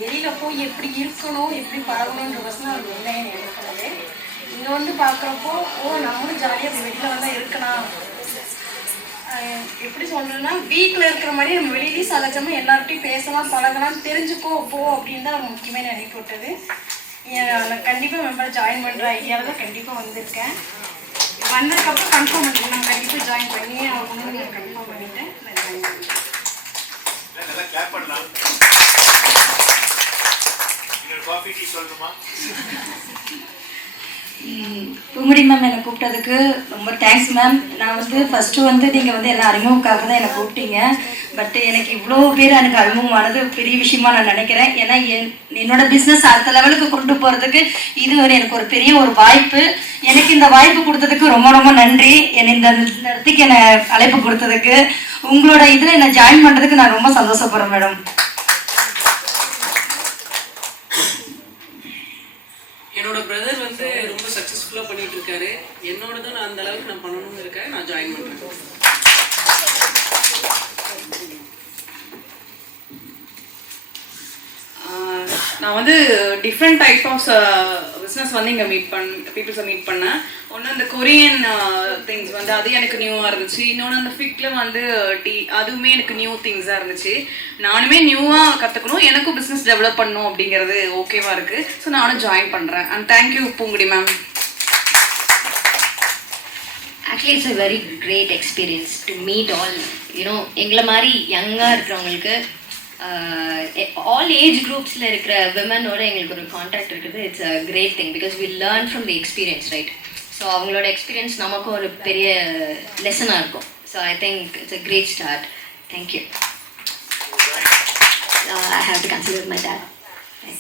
வெளியில் போய் எப்படி இருக்கணும், எப்படி பழகணுன்ற பசங்க அது இல்லை எனக்கு பண்ணது. இங்கே வந்து பார்க்குறப்போ நம்மளும் ஜாலியாக வெளியில் வந்தால் இருக்கலாம். எப்படி சொல்கிறேன்னா, வீட்டில் இருக்கிற மாதிரி நம்ம வெளியிலேயும் சகஜமாக எல்லார்ட்டையும் பேசலாம், பழகலாம், தெரிஞ்சுக்கோ போ அப்படின்னு தான் முக்கியமாக நினைப்பு விட்டது. நான் கண்டிப்பாக மெம்பர் ஜாயின் பண்ணுற ஐடியாவில் தான் கண்டிப்பாக வந்திருக்கேன். வந்ததுக்கப்புறம் கன்ஃபார்ம் பண்ணுறேன். நான் கண்டிப்பாக ஜாயின் பண்ணியே ஆகணும்னு நான் கன்ஃபார்ம் பண்ணிவிட்டேன். நான் ஜாயின் பண்ணிட்டேன். பூங்குடி மேம் என்னை கூப்பிட்டதுக்கு ரொம்ப தேங்க்ஸ் மேம். நான் வந்து ஃபஸ்ட்டு வந்து நீங்கள் வந்து எல்லாம் அறிமுகக்காக தான் என்னை கூப்பிட்டீங்க. பட் எனக்கு இவ்வளோ பேர் எனக்கு அறிமுகமானது பெரிய விஷயமா நான் நினைக்கிறேன். ஏன்னா என்னோட பிஸ்னஸ் அடுத்த லெவலுக்கு கொண்டு போகிறதுக்கு இது எனக்கு ஒரு பெரிய ஒரு வாய்ப்பு. எனக்கு இந்த வாய்ப்பு கொடுத்ததுக்கு ரொம்ப ரொம்ப நன்றி. என்னை இந்த இடத்துக்கு என்னை அழைப்பு கொடுத்ததுக்கு, உங்களோட இதில் என்னை ஜாயின் பண்ணுறதுக்கு நான் ரொம்ப சந்தோஷப்படுறேன் மேடம். என்னோட பிரதர் வந்து ரொம்ப சக்ஸஸ்ஃபுல்லாக பண்ணிட்டு இருக்காரு. என்னோட தான் நான் அந்த அளவுக்கு நான் பண்ணணும்னு இருக்கேன். நான் ஜாயின் பண்ணுறேன். நான் வந்து டிஃப்ரெண்ட் டைப் ஆஃப் பிஸ்னஸ் வந்து இங்கே பீப்புள்ஸை மீட் பண்ணேன். ஒன்று இந்த கொரியன் திங்ஸ் வந்து அது எனக்கு நியூவாக இருந்துச்சு. இன்னொன்று அந்த ஃபிக்கில் வந்து டீ, அதுவுமே எனக்கு நியூ திங்ஸாக இருந்துச்சு. நானுமே நியூவாக கற்றுக்கணும், எனக்கும் பிஸ்னஸ் டெவலப் பண்ணணும் அப்படிங்கிறது ஓகேவாக இருக்குது. ஸோ நானும் ஜாயின் பண்ணுறேன். And thank you Poongudi ma'am. Actually it's a very great experience to meet all எங்களை மாதிரி யங்காக இருக்கிறவங்களுக்கு ஆல் ஏஜ் குரூப்ஸில் இருக்கிற விமனோட எங்களுக்கு ஒரு கான்டாக்ட் இருக்குது. It's a great thing because we learn from the experience, right? So அவங்களோட எக்ஸ்பீரியன்ஸ் நமக்கும் ஒரு பெரிய லெசனாக இருக்கும். So I think it's a great start. Thank you. I have to consider my dad.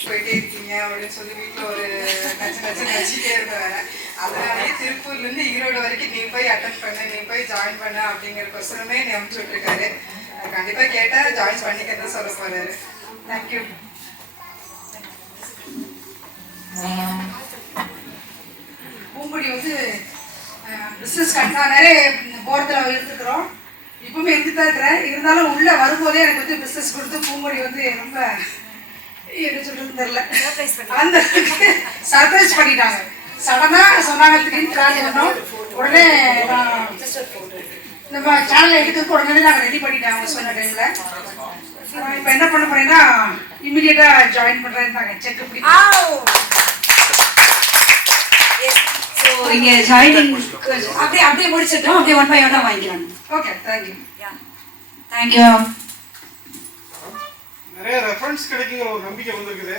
போயிட்டே இருக்கீங்க அப்படின்னு சொல்லி வீட்டில் ஒரு நச்சிட்டே இருந்தேன். அதனாலே திருப்பூர்லேருந்து ஈரோடு வரைக்கும் நீ போய் அட்டன் பண்ண, நீ போய் ஜாயின் பண்ண அப்படிங்கிறக்கொசரமே நீ அனுப்பிச்சு விட்டுருக்காரு. கண்டிப்பாக கேட்டால் ஜாயின் பண்ணிக்கிறத சொல்ல போகிறாரு. தேங்க்யூ. பூங்குடி வந்து பிஸ்னஸ் நிறைய போகிறதுல இருந்துக்கிறோம். இப்பவுமே இருந்து தான் இருக்கிறேன். இருந்தாலும் உள்ளே வரும்போதே எனக்கு வந்து பிஸ்னஸ் கொடுத்து பூங்குடி வந்து ரொம்ப என்ன சொல்றது தெரியல, அந்த சர்ப்ரைஸ் பண்ணிட்டாங்க. சடனாக சொன்னாங்க, திடீர்னு பிளான் பண்ணோம். உடனே நம்ம சேனலை எடுக்கிறதுக்கு உடனே நாங்கள் ரெடி பண்ணிட்டேன் அவங்க சொன்ன டைமில். இப்போ என்ன பண்ண போறேன்னா இமீடியட்டாக ஜாயின் பண்ணுறேன்னாங்க. செக் பண்ணி இங்கே ஜாயினிங் அப்படியே முடிச்சிட்டோம். அப்படியே 1 by 1 வாங்கிக்கலாம். Okay, thank you. தேங்க்யூ. நிறைய ரெஃபரன்ஸ் கிடைக்குங்கிற ஒரு நம்பிக்கை வந்துருக்குது.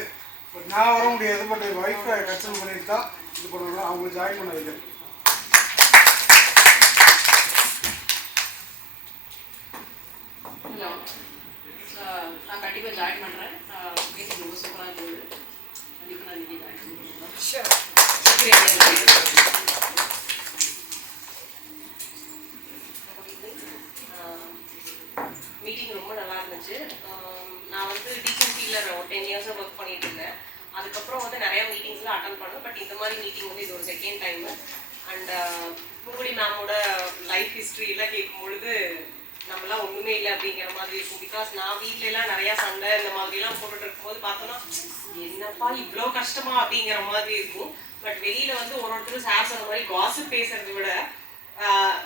பட் நான் வர முடியாது. பட் ஒய்ஃபை கன்சல்ட் பண்ணிட்டு தான் இது பண்ணணும். அவங்க ஜாயின் பண்ண வைக்கிறேன். ஹலோ, நான் கண்டிப்பாக ஜாயின் பண்ணுறேன். மீட்டிங் ரொம்ப சூப்பராக இருந்தது. கண்டிப்பாக நான் இன்றைக்கி ஜாயின் பண்ணுறேன். மீட்டிங் ரொம்ப நல்லா இருந்துச்சு. நான் வந்து டீச்சிங் ஃபீல்டில் ஒரு 10 இயர்ஸாக ஒர்க் பண்ணிட்டு இருந்தேன். அதுக்கப்புறம் வந்து நிறையா மீட்டிங்ஸ்லாம் அட்டன் பண்ணேன். பட் இந்த மாதிரி மீட்டிங் வந்து இது ஒரு second time. And Poongudi மேமோட life ஹிஸ்ட்ரியெல்லாம் கேட்கும்பொழுது நம்மளாம் ஒன்றுமே இல்லை அப்படிங்கிற மாதிரி இருக்கும். பிகாஸ் நான் வீட்டிலலாம் நிறையா சண்டை இந்த மாதிரிலாம் போட்டுட்டு இருக்கும்போது பார்த்தோன்னா என்னப்பா இவ்வளோ கஷ்டமா அப்படிங்கிற மாதிரி இருக்கும். பட் வெளியில் வந்து ஒருத்தரும் சார் சொன்ன மாதிரி காசிப் பேசுறதை விட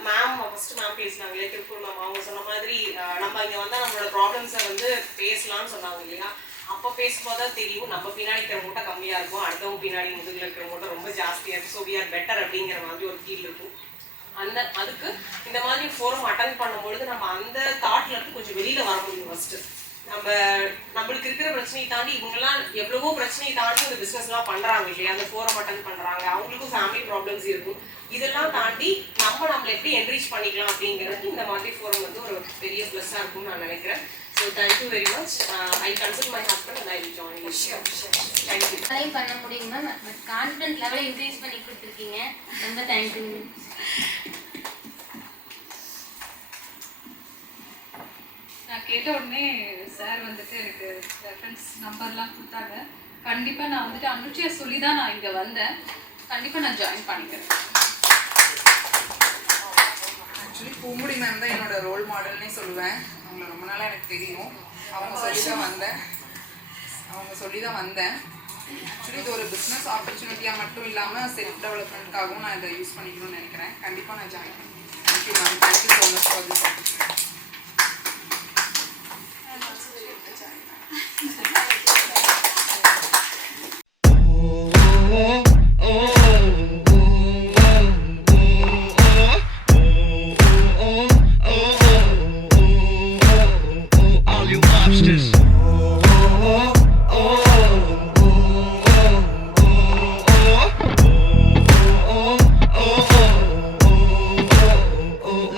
மேம் ஃபஸ்ட்டு மேம் பேசினாங்களே, திருப்பூர் மேம், அவங்க சொன்ன மாதிரி நம்ம இங்கே வந்தால் நம்மளோட ப்ராப்ளம்ஸை வந்து பேசலாம்னு சொன்னாங்க இல்லையா? அப்போ பேசும்போது தான் தெரியும் நம்ம பின்னாடி இருக்கிற மூட்டை கம்மியாக இருக்கும், அடுத்தவங்க பின்னாடி முதுகில் இருக்கிற மூட்டை ரொம்ப ஜாஸ்தியாக இருக்கும். ஸோ வி ஆர் பெட்டர் அப்படிங்கிற மாதிரி ஒரு ஃபீல் இருக்கும். அதுக்கு இந்த மாதிரி ஃபோரம் அட்டன் பண்ணும்பொழுது நம்ம அந்த தாட்ல இருந்து கொஞ்சம் வெளியில் வர முடியும். ஃபஸ்ட்டு நம்மளுக்கு இருக்கிற பிரச்சனையை தாண்டி இவங்கெல்லாம் எவ்வளவோ பிரச்சனையை தாண்டி இந்த பிஸ்னஸ்லாம் பண்ணுறாங்க இல்லையா? அந்த ஃபோரம் அட்டன் பண்ணுறாங்க, அவங்களுக்கும் ஃபேமிலி ப்ராப்ளம்ஸ் இருக்கும். இதெல்லாம் தாண்டி நம்மளை எப்படி என்ரீச் பண்ணிக்கலாம் அப்படிங்கிறது இந்த மாதிரி ஃபோரம் வந்து ஒரு பெரிய ப்ளஸ்ஸாக இருக்கும்னு நான் நினைக்கிறேன். So thank you very much. I consult my husband and I will join you. Thank you. Try பண்ண முடியும் மேம். பட் கான்ஃபிடன்ஸ் லெவலை இன்க்ரீஸ் பண்ணி கொடுத்துருக்கீங்க. ரொம்ப தேங்க்யூ. நான் கேட்ட உடனே சார் வந்துட்டு எனக்கு ரெஃபரன்ஸ் நம்பர்லாம் கொடுத்தாங்க. கண்டிப்பாக நான் வந்துட்டு அனுச்சியை சொல்லி தான் நான் இங்கே வந்தேன். கண்டிப்பாக நான் ஜாயின் பண்ணிக்கிறேன். ஆக்சுவலி பூங்குடி மேம் தான் என்னோட ரோல் மாடல்னே சொல்லுவேன். அவங்கள ரொம்ப நாளாக எனக்கு தெரியும். அவங்க சொல்லி தான் வந்தேன். ஆக்சுவலி இது ஒரு பிஸ்னஸ் ஆப்பர்ச்சுனிட்டியாக மட்டும் இல்லாமல் செல்ஃப் டெவலப்மெண்ட்காகவும் நான் இதை யூஸ் பண்ணிக்கணும்னு நினைக்கிறேன். கண்டிப்பாக நான் ஜாயின் பண்ணேன். Thank you ma'am. Thank you so much for this opportunity.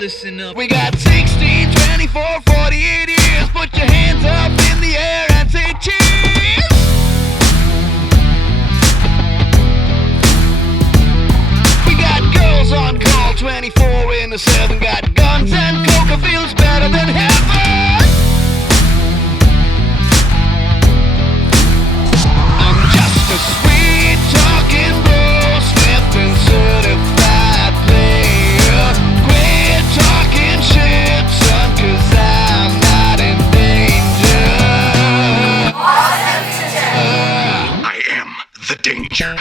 Listen up. We got 16, 24, 48 years. Put your hands up in the air and say cheers. We got girls on call 24/7. Got guns and coca, feels better than heaven. I'm just a sweet talking bro, stepping certified player. Quit talking shit, son, 'cause I'm not in danger. I am the danger.